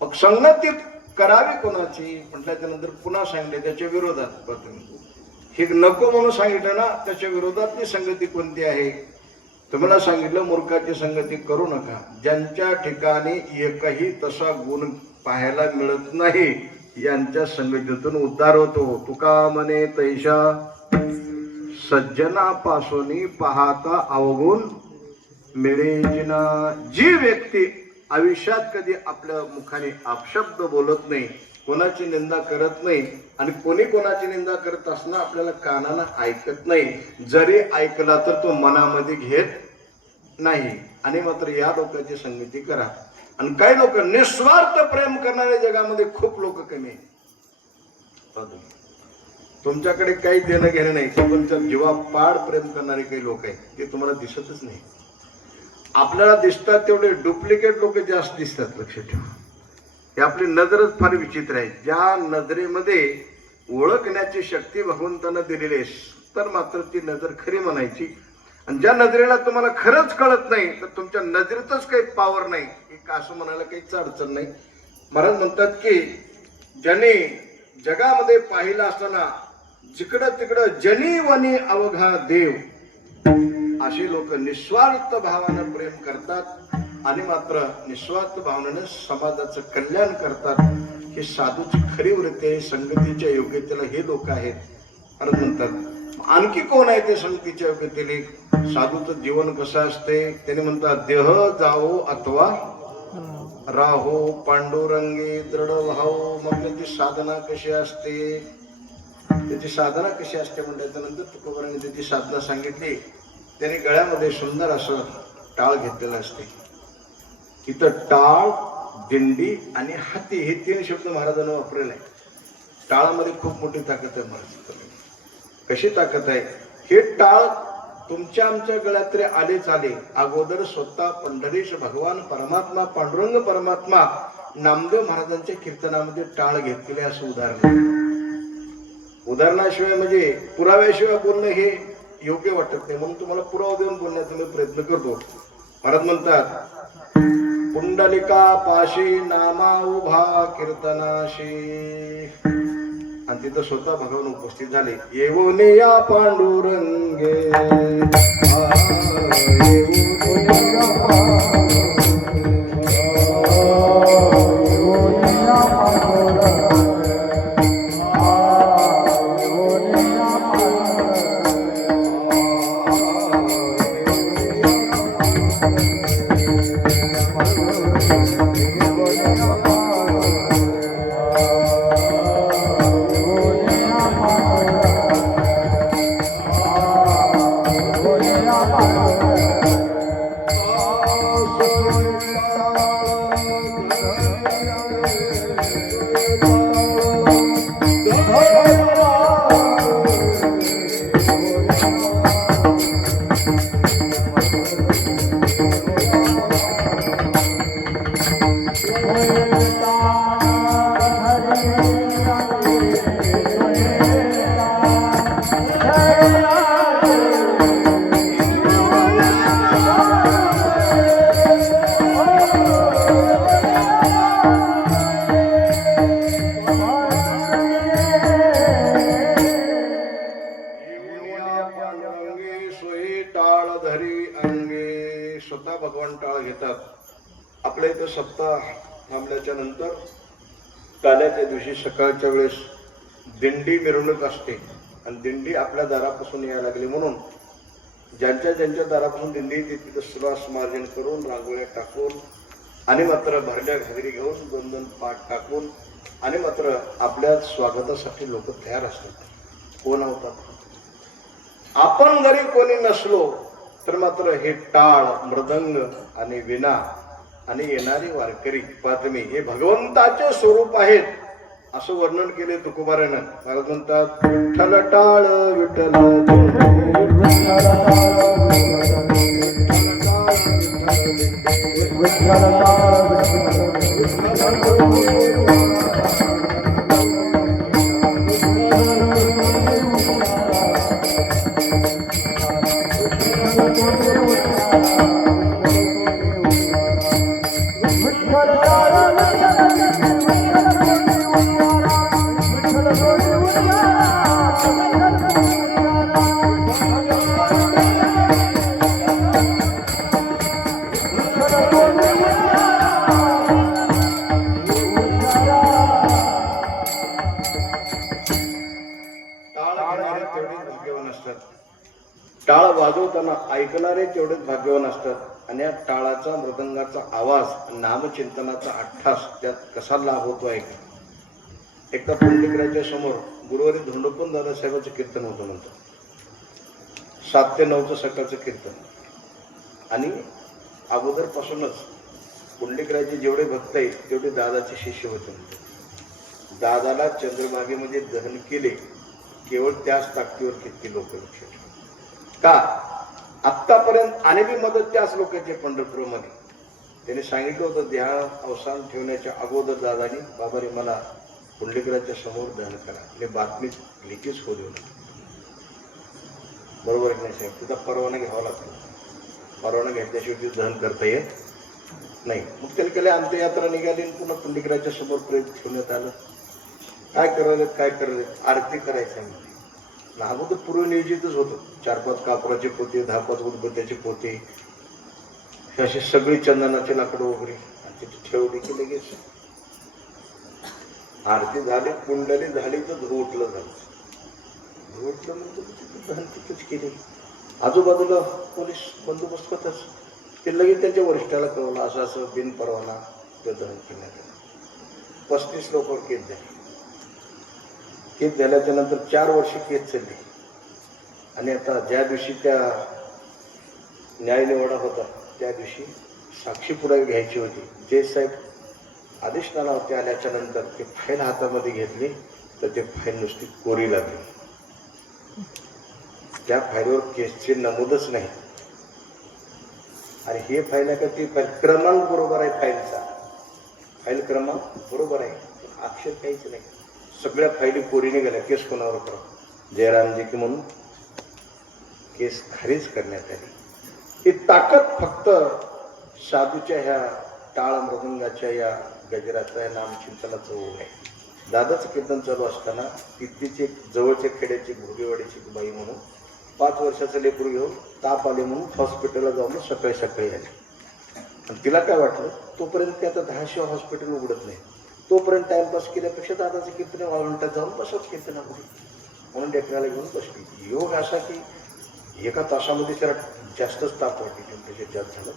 मग संगती करावी कोणाची म्हटल्याच्या नंतर पुन्हा सांगितले त्याच्या विरोधात. हे नको म्हणून सांगितलं ना, त्याच्या विरोधातली संगती कोणती आहे? तुम्हाला सांगितलं मूर्खाची संगती करू नका. ज्यांच्या ठिकाणी एकही तसा गुण पाहायला मिळत नाही यांच्या संगतीतून उद्धार होतो. तुका म्हणे तैशा सज्जनापासून पाहता अवगुण मिळेना. जी व्यक्ती आयुष्यात कधी आपल्या मुखाने अपशब्द बोलत नाही, कोणाची निंदा करत नाही, आणि कोणी कोणाची निंदा करत असताना आपल्याला कानानं ऐकत नाही, जरी ऐकला तर तो मनामध्ये घेत नाही, आणि मात्र या लोकांची संगती करा. आणि काही लोक निस्वार्थ प्रेम करणारे जगामध्ये खूप लोक कमी आहेत. तुमच्याकडे काही देणं घेणं नाही, तुमच्या जीवापाड प्रेम करणारे काही लोक आहेत, ते तुम्हाला दिसतच नाही. आपल्याला दिसतात तेवढे डुप्लिकेट लोक जास्त दिसतात. लक्षात ठेवा, हे आपली नजरच फार विचित्र आहे. ज्या नजरेमध्ये ओळखण्याची शक्ती भगवंतानं दिलेली आहे तर मात्र ती नजर खरी म्हणायची. आणि ज्या नजरेला तुम्हाला खरंच कळत नाही तर तुमच्या नजरेतच काही पावर नाही, असं म्हणायला काहीच अडचण नाही. महाराज म्हणतात की ज्याने जगामध्ये पाहिलं असताना जिकडं तिकडं जनी वनी अवघा देव, अशी लोक निस्वार्थ भावानं प्रेम करतात आणि मात्र निस्वार्थ भावनेनं समाजाचं कल्याण करतात. ही साधूची खरी वृत्ती आहे. संगतीच्या योग्यतेला हे लोक आहेत. महाराज म्हणतात आणखी कोण आहे ते संगतीच्या योग्यतेले? साधूचं जीवन कसं असते त्याने म्हणतात, देह जाओ अथवा राहो पांडुरंगी दृढ भाव. मग त्याची साधना कशी असते? त्याची साधना कशी असते म्हटल्याच्या नंतर तुकोबारांनी त्याची साधना सांगितली. त्याने गळ्यामध्ये सुंदर असं टाळ घेतलेलं असते. इथं टाळ, दिंडी आणि हाती हे 3 शब्द महाराजांना वापरलेले आहे. टाळामध्ये खूप मोठी ताकद आहे. महाराज कशी ताकद आहे? हे टाळ तुमच्या आमच्या गळ्यात तरी आलेच आले. अगोदर स्वतः पंढरीश भगवान परमात्मा पांडुरंग परमात्मा नामदेव महाराजांच्या कीर्तनामध्ये टाळ घेतलेले असं उदाहरणाशिवाय म्हणजे पुराव्याशिवाय बोलणं हे योग्य वाटत नाही. म्हणून तुम्हाला पुरावा देऊन बोलण्याचा मी प्रयत्न करतो. महाराज म्हणतात, पुंडलिका पाशी नामा उभा कीर्तनाशी. आणि तिथं स्वतः भगवान उपस्थित झाले. येऊन या पांडुरंगे भगवान टाळ घेतात. आपल्या इथं सप्ताह थांबल्याच्या नंतर काल्याच्या दिवशी सकाळच्या वेळेस दिंडी मिरवणूक असते आणि दिंडी आपल्या दारापासून यायला लागली म्हणून ज्यांच्या दारापासून दिंडी येते तिथं सुवास मार्जन करून रांगोळ्या टाकून आणि मात्र भरड्या घागरी घेऊन 2-2 पाठ टाकून आणि मात्र आपल्या स्वागतासाठी लोक तयार असतात. कोण होतात? आपण जरी कोणी नसलो तर मात्र हे टाळ मृदंग आणि विणा आणि येणारी वारकरी पातमी हे भगवंताचे स्वरूप आहेत असं वर्णन केले तुकोबारानं. महाराज म्हणतात विठ्ठल टाळ विठ्ठल टाळ वाजवताना ऐकणारे तेवढेच भाग्यवान असतात. आणि या टाळाचा मृदंगाचा आवाज नामचिंतनाचा अट्ठास त्यात कसा लाभ होतो आहे का? एकदा पुंडलिकराच्या समोर गुरुवारी धोंडोपंत दादासाहेबांचं कीर्तन होतं म्हणतो. 7 ते 9 सकाळचं कीर्तन. आणि अगोदरपासूनच पुंडलिकराचे जेवढे भक्त आहेत तेवढे दादाचे शिष्य होते. दादाला चंद्रभागेमध्ये दहन केले केवळ त्याच ताकदीवर किती लोक लक्ष का? आत्तापर्यंत आणि बी मदत त्याच लोकांचे पंढरपूरमध्ये. त्याने सांगितलं होतं देहा अवसान ठेवण्याच्या अगोदर दादानी बाबाने मला पुंडलिकराच्या समोर दहन करा. हे बातमी लिखीच होऊ देऊ नका. बरोबर नाही साहेब? तिचा परवाना घ्यावा लागतो. परवाना घेतल्याशिवाय ते दहन करता येत नाही. मग त्याला केले अंत्ययात्रा निघाली आणि पुन्हा पुंडलिकराच्या समोर प्रेरित ठेवण्यात आलं. काय करायला? आरती करायचं. अगोदर पूर्व नियोजितच होतं. 4-5 कापराचे पोते, 10-5 उदबत्त्याचे पोते, असे सगळी चंदनाचे लाकडं वगैरे आणि तिथे ठेवली की लगेच आरती झाली, कुंडली झाली तर धुवटलं झालं. धुवटलं म्हणजे तिथे दहन तिथंच केली. आजूबाजूला पोलीस बंदोबस्त होताच. ते लगेच त्यांच्या वरिष्ठाला कळवलं असं असं बिनपरवाना ते दहन करण्यात आलं. 35 लोक केस झाले. केस झाल्याच्या नंतर 4 वर्ष केस चालली. आणि आता ज्या दिवशी त्या न्यायनिवाडा होता त्या दिवशी साक्षी पुरावे घ्यायची होती. जे साहेब आदेशनामावरती आल्याच्या नंतर ते फाईल हातामध्ये घेतली तर ते फाईल नुसती कोरी लागली. त्या फाईलवर केसचे नमूदच नाही. आणि हे फाईल आहे का? ती फाईल क्रमांक बरोबर आहे. फाईलचा फाईल क्रमांक बरोबर आहे, अक्षर काहीच नाही. सगळ्या फाईली कोरीने गेल्या. केस कोणावर करा? जयरामजी की म्हणून केस खारिज करण्यात आली. ही ताकद फक्त साधूच्या ह्या टाळ मृदंगाच्या या गजराचा या नामचिंतनाचं ओघ आहे. दादाचं कीर्तन चालू असताना तिथलीच एक जवळच्या खेड्याची भोगेवाडीची बाई म्हणून 5 वर्षाचं लेकरू घेऊन ताप आले म्हणून हॉस्पिटलला जाऊन सकाळी आली. आणि तिला काय वाटलं तोपर्यंत ते आता 10 शिवाय हॉस्पिटल उघडत नाही. तोपर्यंत टाइमपास केल्यापेक्षा दादाचं कीर्तन वाळवंटात जाऊन बसत कीर्तनामध्ये म्हणून लेकराला घेऊन बसली. योग असा की 1 तासामध्ये त्याला जास्तच ताप वाटली. टेम्परेचर जास्त झालं.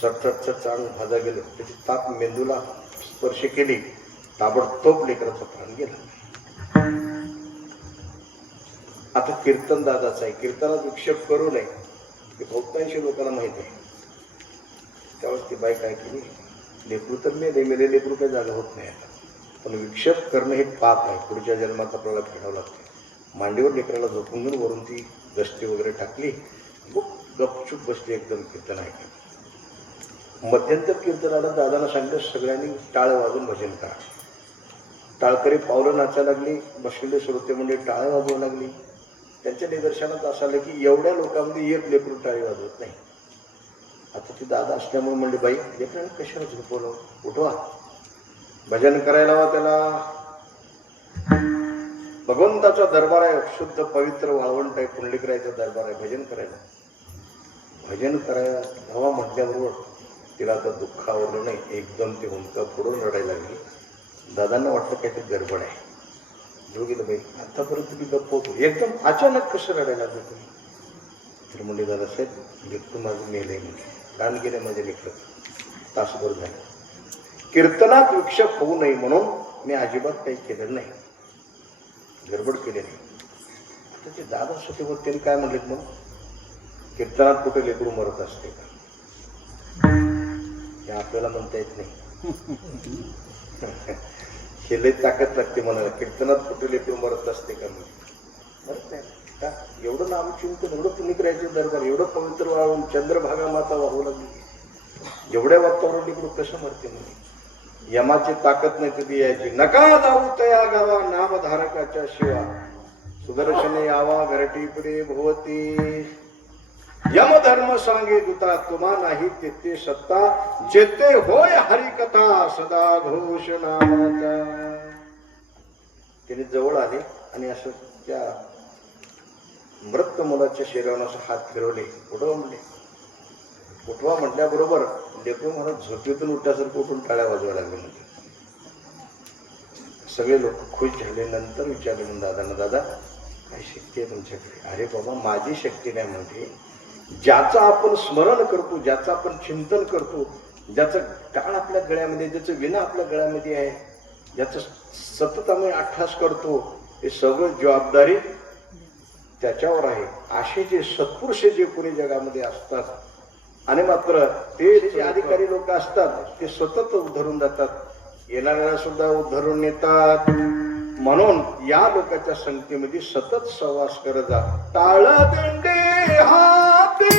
चटचटचं चांग भाजा गेलं. त्याची ताप मेंदूला स्पर्श केली. ताबडतोब लेकराचा प्राण गेला. आता कीर्तन दादाचं आहे. कीर्तनात विक्षेप करू नये हे बहुतांशी लोकांना माहिती आहे. त्यावेळेस ती बाई काय केली? लेकरू तर मेले लेकरू काही जागा होत नाही आता, पण विक्षेप करणं हे पाप आहे. पुढच्या जन्मात आपल्याला फेडावं लागते. मांडीवर लेकराला झोपून घेऊन वरून ती दष्टी वगैरे टाकली. गपचूप बसली एकदम कीर्तन ऐकत. मध्यंतर कीर्तनाला दादाला सांगितलं सगळ्यांनी टाळ वाजून भजन करा. टाळकरी पावलं नाचायला लागली. बसलेले श्रोते म्हणजे टाळ वाजवू लागली. त्यांच्या निदर्शनात असं आलं की एवढ्या लोकांमध्ये एक लेकरू टाळी वाजवत नाही. आता ती दादा असल्यामुळे म्हणले बाई लेकरांना कशाला झोपवलं? उठवा, भजन करायला हवा त्याला. भगवंताचा दरबार आहे. शुद्ध पवित्र वाळवंट आहे. पुंडलिकरायचा दरबार आहे. भजन करायला भजन करायला हवा म्हटल्याबरोबर तिला आता दुःख आवडलं नाही. एकदम ते हुंका फोडून रडायला लागली. दादांना वाटलं काहीतरी गडबड आहे. जो गेलं बाई आतापर्यंत तुम्ही गप्प होतो, एकदम अचानक कसं रडायला लागलं तुम्ही? तर म्हणजे दादासाहेब लेकरू माझं मेलंय म्हणजे कान गेले माझे लेकरं. तासभर झाले. कीर्तनात विक्षेप होऊ नये म्हणून मी अजिबात काही केलं नाही, गडबड केली नाही. आता ते दादा सुटे होते त्यांनी काय म्हणलेत मग, कीर्तनात कुठे लेकरू मरत असते का? हे आपल्याला म्हणता येत नाही. हे लई ताकद लागते म्हणाला, कीर्तनात कुठे लेकरू मरत असते का? मरत नाही का? एवढं नाम चिंतन, एवढं पुण्य करायचे दरबार, एवढं पवित्र वाहून चंद्रभागा माता वाहू लागली, एवढ्या वातावरण लेकरू कसं मरते म्हणे? यमाची ताकद नाही कधी यायची. नका जाऊ तया गावा नामधारकाच्या शिवा, सुदर्शन यावा घरटी पुढे भोवती. यमधर्म सांगे दुता तुम्हा नाही तेथे सत्ता, जेते होय हरिकथा सदा घोष नामाचा. त्याने जवळ आले आणि असं त्या मृत मुलाच्या शरीरावर असं हात फिरवले. उठवा म्हणले. उठवा म्हटल्याबरोबर लेकरू मला झोपेतून उठल्यासारखं उठून टाळ्या वाजवायला लागले. म्हणजे सगळे लोक खुश झाले. नंतर विचारले म्हणून दादांना, दादा काय शक्ती आहे तुमच्याकडे? अरे बाबा माझी शक्ती नाही म्हणजे, ज्याचं आपण स्मरण करतो, ज्याचं आपण चिंतन करतो, ज्याचं टाळ आपल्या गळ्यामध्ये, ज्याचं विना आपल्या गळ्यामध्ये आहे, ज्याचं सतत आम्ही अठ्ठास करतो, हे सगळं जबाबदारी त्याच्यावर आहे. असे जे सत्पुरुष जे कोणी जगामध्ये असतात आणि मात्र ते जे अधिकारी लोक असतात ते सतत उद्धरून जातात, येणाऱ्याला सुद्धा उद्धरून येतात. म्हणून या लोकांच्या संख्येमध्ये सतत सहवास करत जा. टाळ दंडे हाती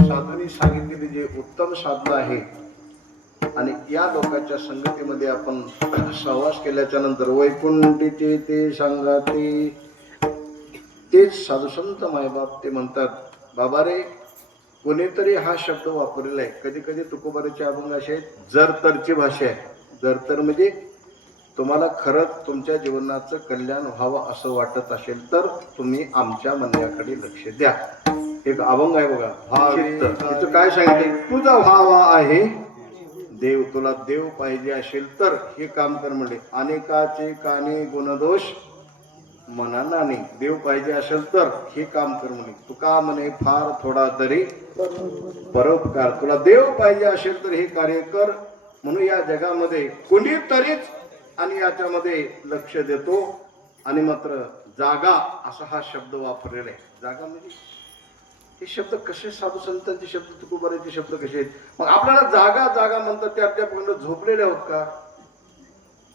साधूंनी सांगितलेली जे उत्तम साधना आहे आणि या लोकांच्या संगतीमध्ये आपण सहवास केल्याच्या नंतर वैकुंठीचे ते सांगाते तेच साधुसंत मायबाप ते म्हणतात बाबा रे कोणीतरी हा शब्द वापरलेला आहे. कधी कधी तुकोबाराचे अभंग असे आहेत जर तरची भाषा आहे. जर तर म्हणजे तुम्हाला खरंच तुमच्या जीवनाचं कल्याण व्हावं असं वाटत असेल तर तुम्ही आमच्या म्हणण्याकडे लक्ष द्या. एक अभंग आहे बघा तिथं काय सांगितले तुझा व्हावा आहे देव तुला देव पाहिजे असेल तर हे काम कर म्हणले. अनेकाचे काने गुणदोष मनाला नाही देव पाहिजे असेल तर हे काम कर म्हणे. तुका म्हणे फार थोडा तरी परोपकार. तुला देव पाहिजे असेल तर हे कार्य कर. म्हणून या जगामध्ये कोणीतरीच आणि याच्यामध्ये लक्ष देतो. आणि मात्र जागा असा हा शब्द वापरलेला आहे. जागा म्हणजे हे शब्द कसे साधू संतांचे शब्द तुकोबाराचे शब्द कसे आहेत. मग आपल्याला जागा जागा म्हणतात ते आपल्यापर्यंत झोपलेले आहोत का.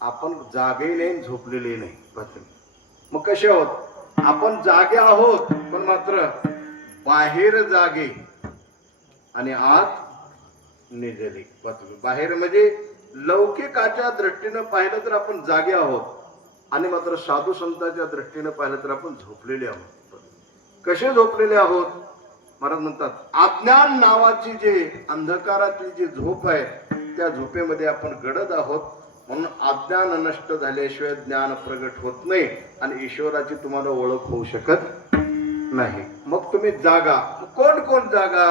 आपण जागे नाही झोपलेले नाही. मग कसे आहोत आपण जागे आहोत पण मात्र बाहेर जागे आणि आत निजले. बाहेर म्हणजे लौकिकाच्या दृष्टीनं पाहिलं तर आपण जागे आहोत आणि मात्र साधू संतांच्या दृष्टीनं पाहिलं तर आपण झोपलेले आहोत. कसे झोपलेले आहोत. महाराज म्हणतात अज्ञान नावाची जे अंधकाराची जी झोप आहे त्या झोपेमध्ये आपण गडद आहोत. म्हणून अज्ञान नष्ट झाल्याशिवाय ज्ञान प्रगट होत नाही आणि ईश्वराची तुम्हाला ओळख होऊ शकत नाही. मग तुम्ही जागा. कोण कोण जागा.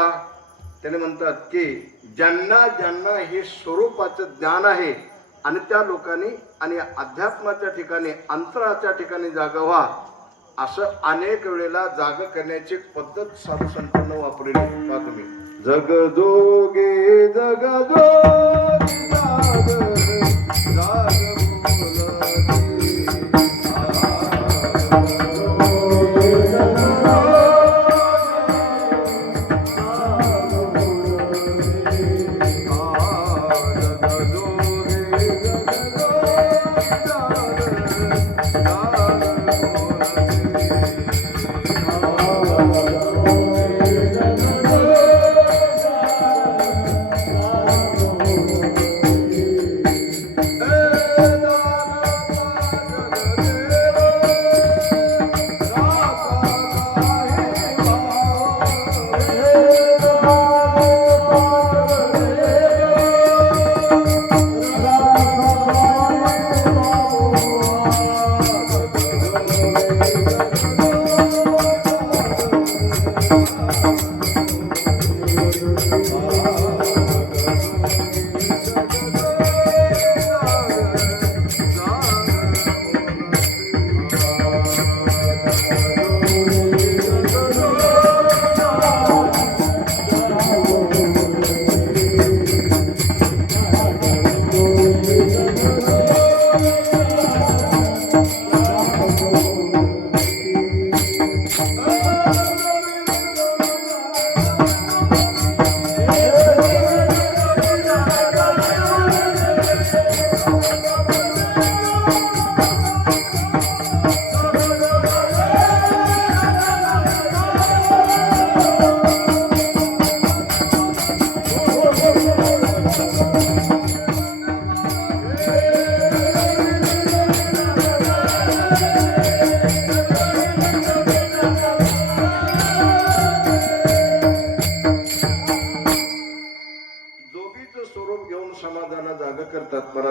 त्याने म्हणतात की ज्यांना ज्यांना हे स्वरूपाचं ज्ञान आहे आणि त्या लोकांनी आणि अध्यात्माच्या ठिकाणी अंतराच्या ठिकाणी जागा व्हा. असं अनेक वेळेला जागा करण्याची पद्धत साधू संतांना वापरली. का तुम्ही जगदोगे जगदोगे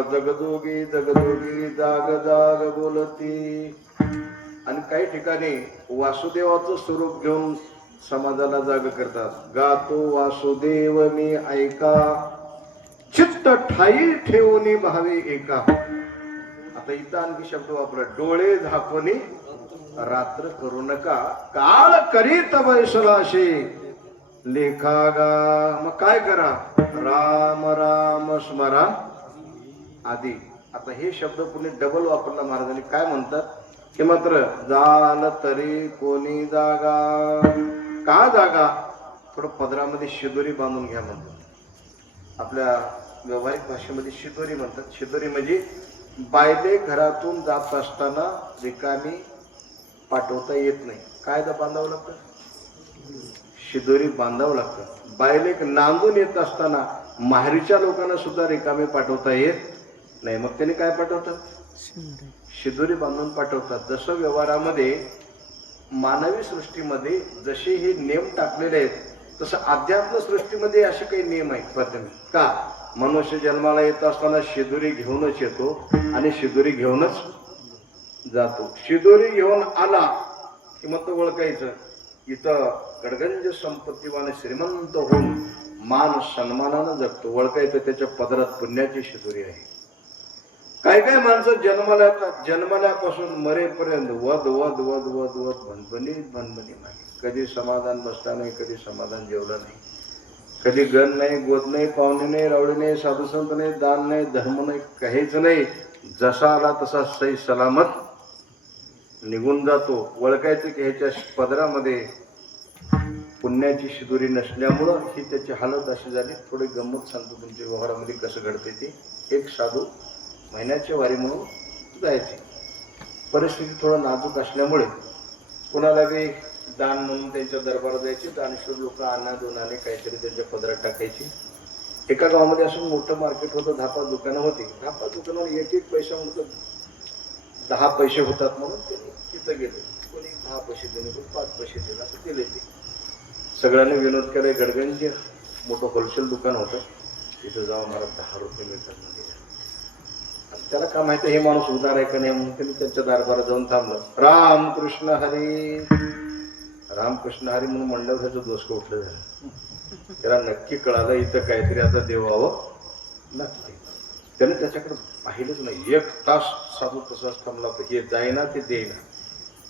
जगदोगी जगदोगी जाग जाग बोलती. आणि काही ठिकाणी वासुदेवाचं स्वरूप घेऊन समाजाला जाग करतात. गातो वासुदेव मी ऐका चित्त ठाई ठेवून भावे एका. आता इथं आणखी शब्द वापरा. डोळे झाकोनी रात्र करू नका काळ करीत बैसलाशे लेखा गा. मग काय करा राम राम स्मरा आधी. आता हे शब्द पुणे डबल वापरला महाराजांनी. काय म्हणतात की मात्र जाल तरी कोणी जागा. का जागा. थोडं पदरामध्ये शिदोरी बांधून घ्या म्हणतात. आपल्या व्यावहारिक भाषेमध्ये शिदोरी म्हणतात. शिदोरी म्हणजे बायले घरातून जात असताना रिकामी पाठवता येत नाही. काय बांधावं लागतं. शिदोरी बांधावं लागतं. बायलेक नांदून येत असताना माहेरच्या लोकांना सुद्धा रिकामे पाठवता येत नाही, मग त्यांनी काय पाठवतात? शिदोरी बांधून पाठवतात. जसं व्यवहारामध्ये मानवी सृष्टीमध्ये जसे हे नियम टाकलेले आहेत तसं अध्यात्म सृष्टीमध्ये असे काही नियम आहेत प्रथम. का? मनुष्य जन्माला येत असताना शिदोरी घेऊनच येतो आणि शिदोरी घेऊनच जातो. शिदोरी घेऊन आला की मग तो ओळखायचं इथं गडगंज संपत्तीवान श्रीमंत होऊन मान सन्मानानं जगतो. ओळखायचं त्याच्या पदरात पुण्याची शिदोरी आहे. काय काय माणसं जन्माला येतात, जन्मल्यापासून मरेपर्यंत वद वद वद वद वद भनभनी नाही. कधी समाधान बसला नाही, कधी समाधान जेवलं नाही, कधी गण नाही, गोद नाही, पाहुणे नाही, रावळे नाही, साधुसंत नाही, दान नाही, धर्म नाही, काहीच नाही. जसा आला तसा सही सलामत निघून जातो. ओळखायचं की ह्याच्या पदरामध्ये पुण्याची शिदोरी नसल्यामुळं ही त्याची हालत अशी झाली. थोडी गंमत सांगतो तुमच्या व्यवहारामध्ये कसं घडते ते. एक साधू महिन्याच्या वारी म्हणून जायचे. परिस्थिती थोडं नाजूक असल्यामुळे कोणाला बी दान म्हणून त्यांच्या दरबारात जायचे. दानेश्वर लोक आणा दोन आणे काहीतरी त्यांच्या पदरात टाकायची. एका गावामध्ये असं मोठं मार्केट होतं, 10-5 दुकानं होती. 10-5 दुकानावर एक एक पैसा म्हणतो 10 पैसे होतात म्हणून त्यांनी तिथं गेले. कोणी 10 पैसे देणे, कोणी 5 पैसे देणे असं दिले. ते सगळ्यांनी विनोद केला. गडगंज मोठं होलसेल दुकान होतं, तिथं जाऊन मला 10 रुपये मिळतात म्हणजे. त्याला काय माहिती हे माणूस उदार आहे का नाही म्हणून त्यांनी त्यांच्या दरबारात जाऊन थांबलं. रामकृष्ण हरी रामकृष्ण हरी म्हणून म्हणल्यावर त्याचं दोष उठलं झालं. त्याला नक्की कळालं इथं काहीतरी आता देवावं लागते. त्याने त्याच्याकडे पाहिलंच नाही. 1 तास साधू तसाच थांबला. हे जाईना ते देईना.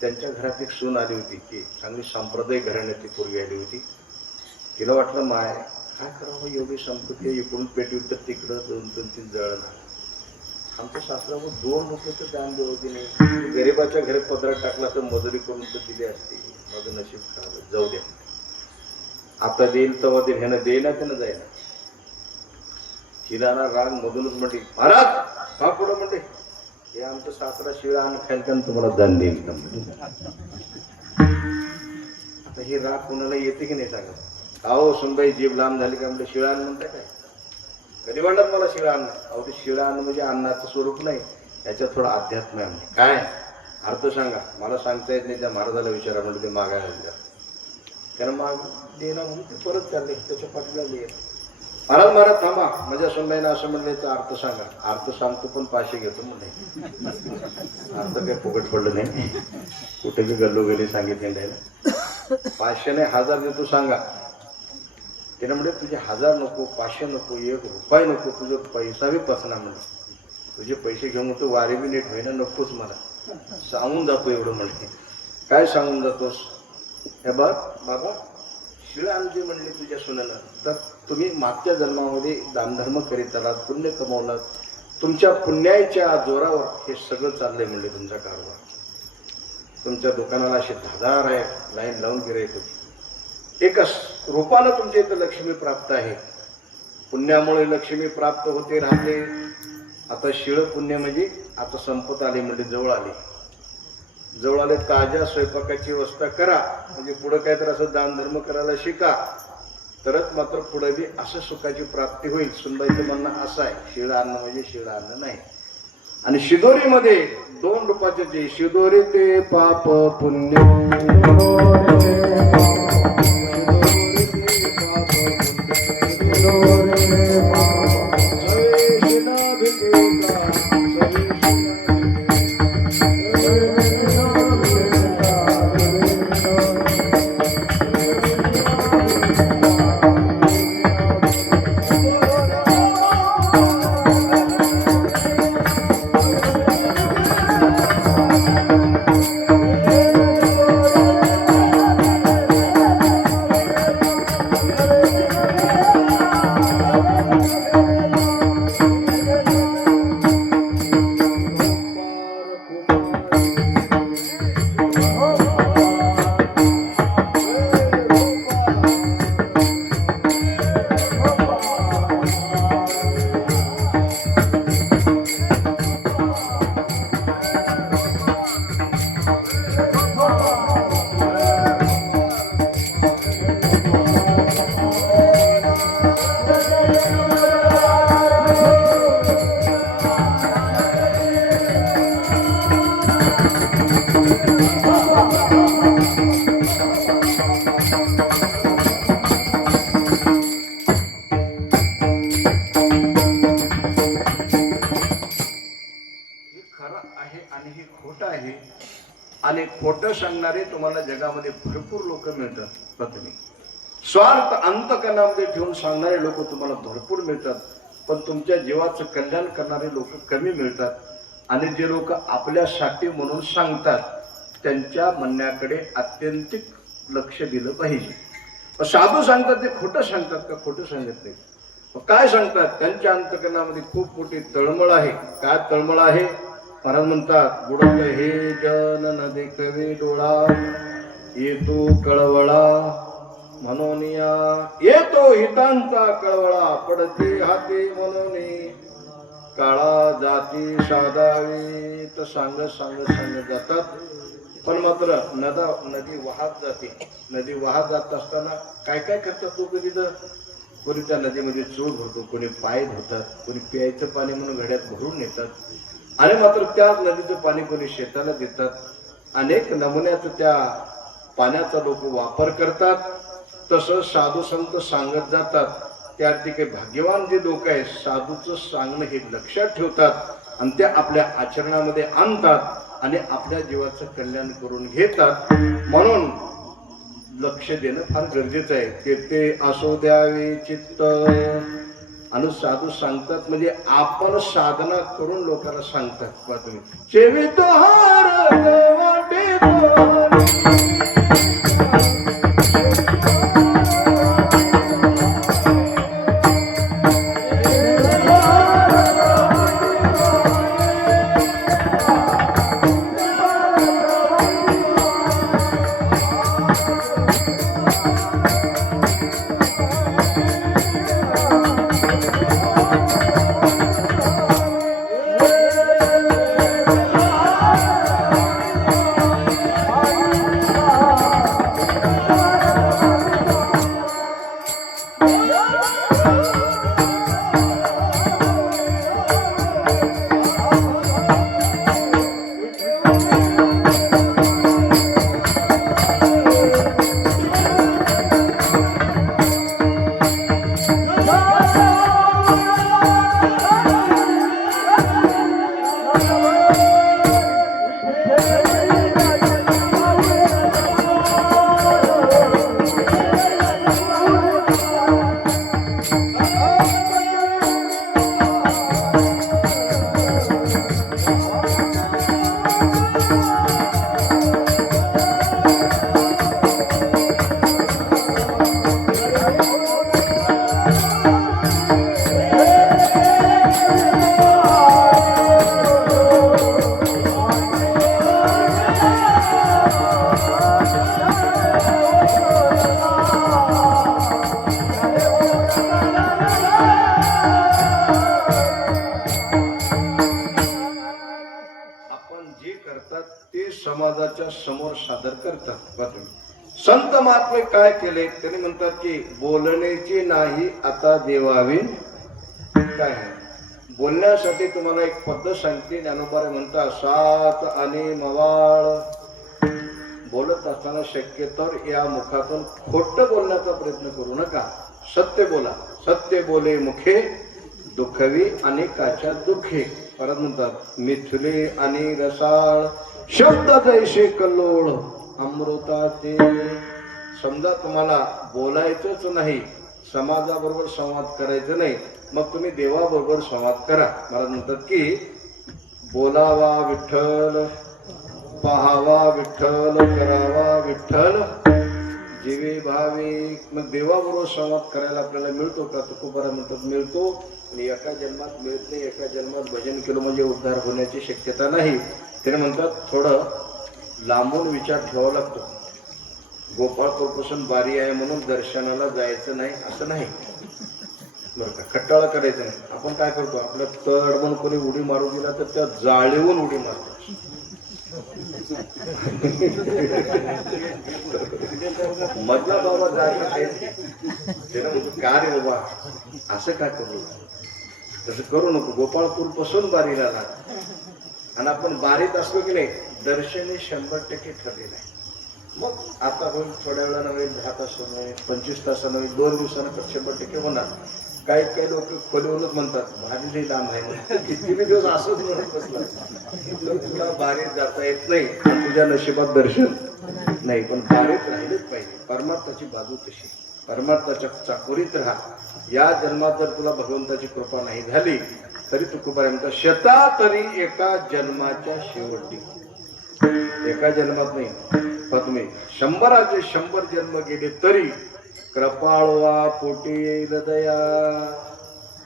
त्यांच्या घरात एक सून आली होती की चांगली संप्रदाय घराण्याची पोरगी आली होती. तिला वाटलं माय काय करावं, एवढी संपत्ती इकडून पेटवी तर तिकडं 2-3 जळणं. आमच्या शास्त्रावर 2 रुपयाचं दान देऊ दिले. गरिबाच्या घरी पदरात टाकला तर मजुरी करून तर दिली असते. माझं नशीब खराब, जाऊ द्या आता देईल तेव्हा देईल. ह्यानं देईना त्यानं जाईना. हिराना राग मधूनच म्हणते महाराज का पुढं म्हणते हे आमचं सासरा शिळा अन्न खायला का तुम्हाला दान देईल. आता ही राग कोणाला येते की नाही सांगा. अहो सुनबाई जीभ लांब झाली का म्हणजे शिळा अन्न म्हणता काय? कधी म्हणतात मला शिळा अन्न? अहो ते शिळा अन्न म्हणजे अन्नाचं स्वरूप नाही, याच्यात थोडं अध्यात्म आहे. काय अर्थ सांगा, मला सांगता येत नाही. त्या महाराजाला विचारा म्हणजे ते मागायला द्या. त्यानं माग देणं म्हणून ते परत चालले. त्याच्या पाठीला लिहिलं महाराज थांबा, माझ्या सुनबाईनं असं म्हणल्याचा अर्थ सांगा. अर्थ सांगतो पण 500 घेतो म्हणजे. अर्थ काही फुकट पडलं नाही, कुठे बी गल्लोगल्ली सांगितले द्यायला. 500 नाही 1000 देतो सांगा. त्यानं म्हणजे तुझे 1000 नको, 500 नको, 1 रुपया नको, तुझं पैसा बी पसना म्हणजे. तुझे पैसे घेऊन तू वारी बी नीट होईना नकोच मला. सांगून जातो एवढं म्हणते. काय सांगून जातोस? हे बघ बाबा शिळ आणते म्हणले तुझ्या सुनेनं, तर तुम्ही मागच्या जन्मामध्ये दानधर्म करीत आलात, पुण्य कमवलात. तुमच्या पुण्याच्या जोरावर हे सगळं चाललंय म्हणले तुमचा कारभार. तुमच्या दुकानाला असे 10,000 आहे लाईन लावून गिराईक होती. एकच रूपानं तुमच्या इथं लक्ष्मी प्राप्त आहे. पुण्यामुळे लक्ष्मी प्राप्त होते राहते. आता शिळ पुण्य म्हणजे आता संपत आले म्हणजे जवळ आले. जवळ आले ताज्या स्वयंपाकाची व्यवस्था करा म्हणजे पुढं काय तर असं दानधर्म करायला शिका, तरच मात्र पुढे बी असं सुखाची प्राप्ती होईल. सुनबाईचं म्हणणं असं आहे शिळ अन्न म्हणजे शिळ अन्न नाही. आणि शिदोरीमध्ये 2 रूपाचे जे शिदोरी ते पाप पुण्य. आणि खोटं सांगणारे तुम्हाला जगामध्ये भरपूर लोक मिळतात. प्रथमे स्वार्थ अंतकरणामध्ये ठेवून सांगणारे लोक तुम्हाला भरपूर मिळतात, पण तुमच्या जीवाचं कल्याण करणारे लोक कमी मिळतात. आणि जे लोक आपल्यासाठी म्हणून सांगतात त्यांच्या म्हणण्याकडे अत्यंतिक लक्ष दिलं पाहिजे. साधू सांगतात ते खोटं सांगतात का? खोटं सांगत नाही. काय सांगतात? त्यांच्या अंतकरणामध्ये खूप मोठी तळमळ आहे. काय तळमळ आहे? महाराज म्हणतात, बुडवलं हे जन नदी कवी डोळा, येतो कळवळा म्हणून येतो हितांचा कळवळा, पडते हाती म्हणून काळा जाती साधावी. तर सांगत सांगत सांगत जातात, पण मात्र नदी वाहत जाते. नदी वाहत जात असताना काय काय करतात लोक तिथं? कोणी त्या नदीमध्ये चूळ भरतो, कोणी पाय धुतात, कोणी प्यायचं पाणी म्हणून घड्यात भरून नेतात, आणि मात्र त्या नदीचं पाणी कोणी शेताला देतात. अनेक नमुन्याचं त्या पाण्याचा लोक वापर करतात. तसं साधू संत सांगत जातात. त्या ठिकाणी भाग्यवान जे लोक आहेत साधूचं सांगणं हे लक्षात ठेवतात आणि ते आपल्या आचरणामध्ये आणतात आणि आपल्या जीवाचं कल्याण करून घेतात. म्हणून लक्ष देणं फार गरजेचं आहे. ते असो द्यावे चित्त. आणि साधू सांगतात म्हणजे आपण साधना करून लोकांना सांगतात. पहा तुम्ही, सेवितो हार वाटे समाजाच्या समोर सादर करतात. संत महात्मे काय केले? त्यांनी म्हणतात की बोलण्याची नाही आता देवावी. काय बोलण्यासाठी तुम्हाला एक पद्धत सांगते. ज्ञानोबा म्हणतात, सात आणि मवाळ. बोलत असताना शक्यतोवर या मुखातून खोटं बोलण्याचा प्रयत्न करू नका. सत्य बोला. सत्य बोले मुखे दुःखवी अनेकाच्या दुःखे. परत म्हणतात, मिथुले आणि रसाळ शब्द जैसे कल्लोळ अमृता ते. समजा तुम्हाला बोलायचंच नाही, समाजाबरोबर संवाद करायचं नाही, मग तुम्ही देवाबरोबर संवाद करा. मला म्हणतात की बोलावा विठ्ठल, पाहावा विठ्ठल, करावा विठ्ठल, जीवे भावे. मग देवाबरोबर संवाद करायला आपल्याला मिळतो का? तुकोबारा म्हणतात मिळतो. आणि एका जन्मात मिळत नाही. एका जन्मात भजन केलं म्हणजे उद्धार होण्याची शक्यता नाही. त्याने म्हणतात थोडं लांबून विचार ठेवावा लागतो. गोपाळपूरपासून बारी आहे म्हणून दर्शनाला जायचं नाही असं नाही बरं का. खट्टाळा करायचं नाही. आपण काय करतो, आपल्या तड म्हणून कोणी उडी मारू दिला तर त्या जाळीवून उडी मारतो. मधला बाबा जायला आहे त्याला म्हणतो का रे बाबा असं काय करू? तसं करू नको. गोपाळपूर पासून बारीला लाग. आणि आपण बारीत असलो की नाही, दर्शनी 100% ठरलेलं आहे. मग आता होईल, थोड्या वेळानं होईल, 10 तासानं होईल, 25 तासानं होईल, 2 दिवसानं 100% होणार. काही काही लोक खोलीवरूनच म्हणतात भारी लई लांब आहे, किती दिवस असंच म्हणत बसला, तुला बारीत जाता येत नाही, तुझ्या नशिबात दर्शन नाही, पण बारीत राहिलेच पाहिजे. परमार्थाची बाजू तशी, परमार्थाच्या चाकोरीत राहा. या जन्मात जर तुला भगवंताची कृपा नाही झाली तरी तुकोपर्यंत शता तरी एका जन्माच्या शेवटी, एका जन्मात नाही, पण तुम्ही 100चे 100 जन्म गेले तरी कृपाळवा पोटी येईल दया.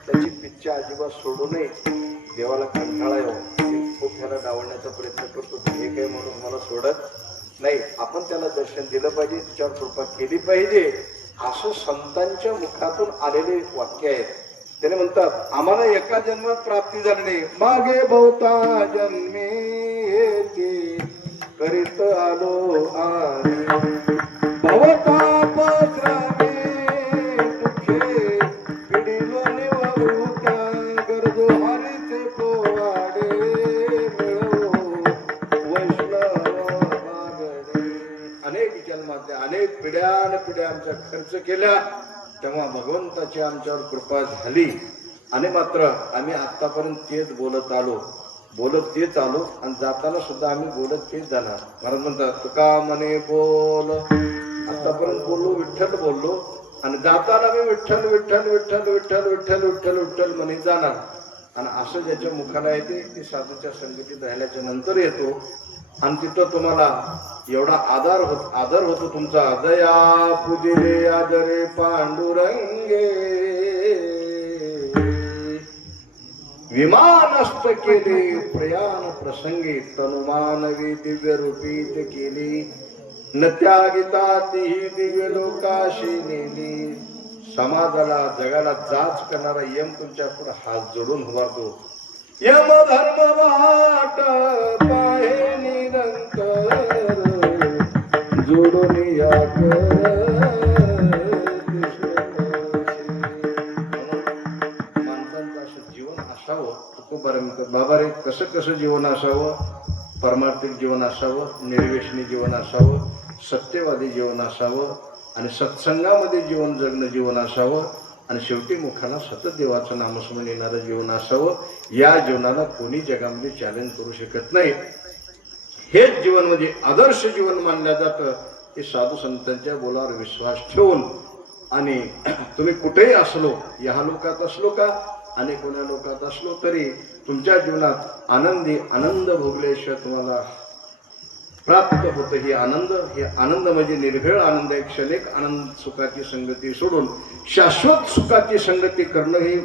त्याची पिच्छा अजिबात सोडू नये. देवाला कंटाळा येऊ, खूप त्याला डावण्याचा प्रयत्न करतो, हे काही म्हणून मला सोडत नाही. आपण त्याला दर्शन दिलं पाहिजे, तिच्यावर कृपा केली पाहिजे, असं संतांच्या मुखातून आलेले वाक्य आहेत. त्याने म्हणतात आम्हाला एका जन्मात प्राप्ती झाली नाही, मागे बहुता जन्मे येते करीत आलो आणि भवतापक्रमे दुःखे पिढीलो निवृत्ता गरजो हरीचे पोवाडे मिळो वैष्णव मागणे. अनेक जन्मात अनेक पिढ्या आमच्या खर्च केल्या, तेव्हा भगवंताची आमच्यावर कृपा झाली. आणि मात्र आम्ही आतापर्यंत तेच बोलत आलो आणि जाताना सुद्धा आम्ही बोलत तेच जाणार. महाराज म्हणतात तुका म्हणे बोल, आतापर्यंत बोललो विठ्ठल बोललो आणि जाताना मी विठ्ठल विठ्ठल विठ्ठल विठ्ठल विठ्ठल विठ्ठल विठ्ठल म्हणे जाणार. आणि असं ज्याच्या मुखाला येते ती साधूच्या संगतीत राहिल्याच्या नंतर येतो आणि तिथं तुम्हाला एवढा आदर होतो तुमचा. दया पूजिले आदरे पांडुरंगे विमानस्थ केले प्रयाण प्रसंगी तनुमानवी दिव्य रूपीत केली न त्यागिता तीही दिव्य लोकाशी नेली. समाजाला जगाला जाच करणारा यम तुमच्या पुढे हात जोडून उभारतो. यम धर्म वाट पाहे निरंतर जोडून या माणसांचं असं जीवन असावं. तुकोपर्यंत बाबा रे कसं जीवन असावं, परमार्थिक जीवन असावं, निर्वेशनी जीवन असावं, सत्यवादी जीवन असावं आणि सत्संगामध्ये जीवन जगणं जीवन असावं आणि शेवटी मुखाला सतत देवाचं नामस्मरण येणारं जीवन असावं. या जीवनाला कोणी जगामध्ये चॅलेंज करू शकत नाही. हेच जीवन म्हणजे आदर्श जीवन मानलं जातं. हे साधू संतांच्या बोलावर विश्वास ठेवून आणि तुम्ही कुठेही असलो, या लोकात असलो का आणि कोण्या लोकात असलो तरी तुमच्या जीवनात आनंद भोगल्याशिवाय तुम्हाला प्राप्त होतं. हे आनंद म्हणजे निर्भेळ आनंद आहे. क्षणिक आनंद सुखाची संगती सोडून शाश्वत सुखाची संगती करणं हे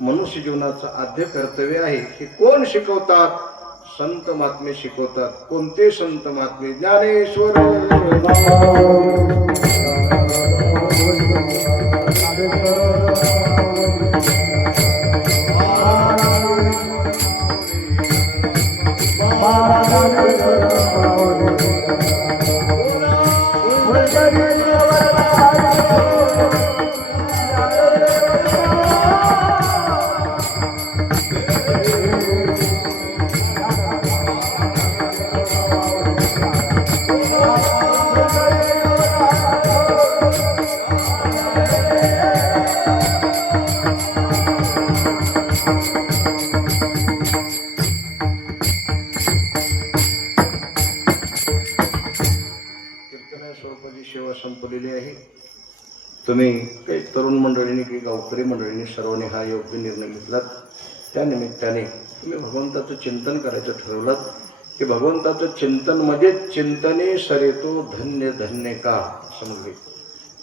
मनुष्य जीवनाचं आद्य कर्तव्य आहे. हे कोण शिकवतात? संत महात्मे शिकवतात. कोणते संत महात्मे? ज्ञानेश्वर सेवा संपलेली आहे. तुम्ही काही तरुण मंडळींनी काही गावकरी मंडळींनी सर्वांनी हा योग्य निर्णय घेतलात. त्या निमित्ताने तुम्ही भगवंताचं चिंतन करायचं ठरवलं की भगवंताचं चिंतन म्हणजे चिंतने सरेतो धन्य धन्य का समजले.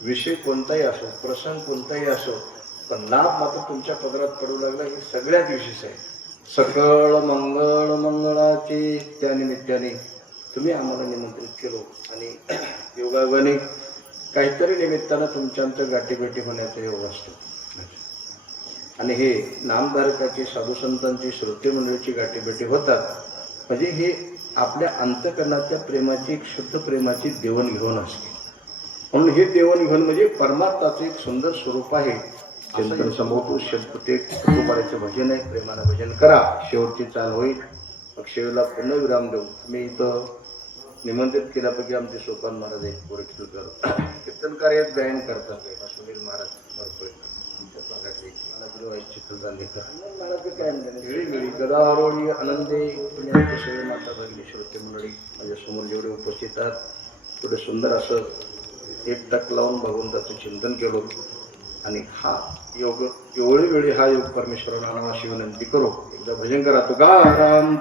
विषय कोणताही असो, प्रसंग कोणताही असो, पण लाभ मात्र तुमच्या पदरात पडू लागला हे सगळ्यात विशेष आहे. सकळ मंगळ मंगळाचे त्या निमित्ताने तुम्ही आम्हाला निमंत्रित केलो आणि योगायोगाने काहीतरी निमित्तानं तुमच्या आमच्या गाठीभेटी होण्याचा योग असतो. आणि हे नामधारकाची साधू संतांची श्रोते मंडळीची गाठीभेटी होतात म्हणजे हे आपल्या अंतकरणाच्या प्रेमाची एक शुद्ध प्रेमाची देवणघेवाण असते. म्हणून हे देवणघेवाण म्हणजे परमार्थाचं एक सुंदर स्वरूप आहे. चिंतन समोर शब्द कुटुंबाचे भजन आहे. प्रेमानं भजन करा. शेवटची चाल होईल. मग शेवटला पुन्हा विराम देऊ. मी इथं निमंत्रित केल्यापैकी आमचे सोपान महाराज आहेत, गोरखकर कीर्तन कार्यात गायन करतात. सुनील महाराज भरपूर राजू चित्र चांदेकर मला ते काय मिळी मिळी गदारोळी आनंदे पुण्याचे सगळे माता भगिनी श्रोते मंडळी माझ्यासमोर जेवढे उपस्थित आहेत थोडे सुंदर असं एक टक लावून भगवंताचं चिंतन केलं आणि हा योग एवढी वेळी हा योग परमेश्वराला नावाशी विनंती करू एकदा भजन करा तुकाराम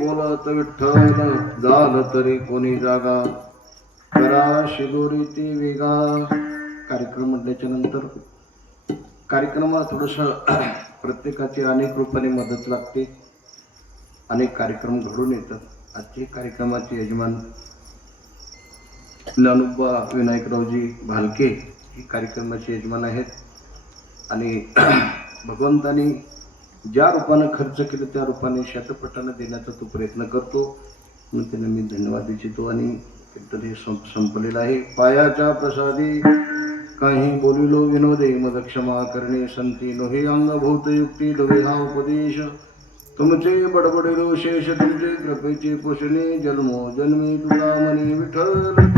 बोलत विठ्ठल झालं तरी कोणी जागा करा शिदोरी ती वेगा. कार्यक्रम म्हटल्याच्या नंतर कार्यक्रमाला थोडस प्रत्येकाची अनेक रूपाने मदत लागते. अनेक कार्यक्रम घडून येतात. आजचे कार्यक्रमाचे यजमान ज्ञानोबा विनायकरावजी भालके हे कार्यक्रमाचे यजमान आहेत. आणि भगवंतानी ज्या रूपाने खर्च केलं त्या रूपाने शतपटाने देण्याचा तो प्रयत्न करतो. म्हणून त्यांना मी धन्यवाद इच्छितो. आणि कीर्तन हे संपलेलं आहे. पायाच्या प्रसादी काही बोलिलो विनोदे मद क्षमा करणे संती नोहे अंगभूत युक्ती डोहे हा उपदेश तुमचे बडबडिलो शेष तुमचे कृपेचे पोषणे जन्मो जन्मी तुला मनी विठ्ठल.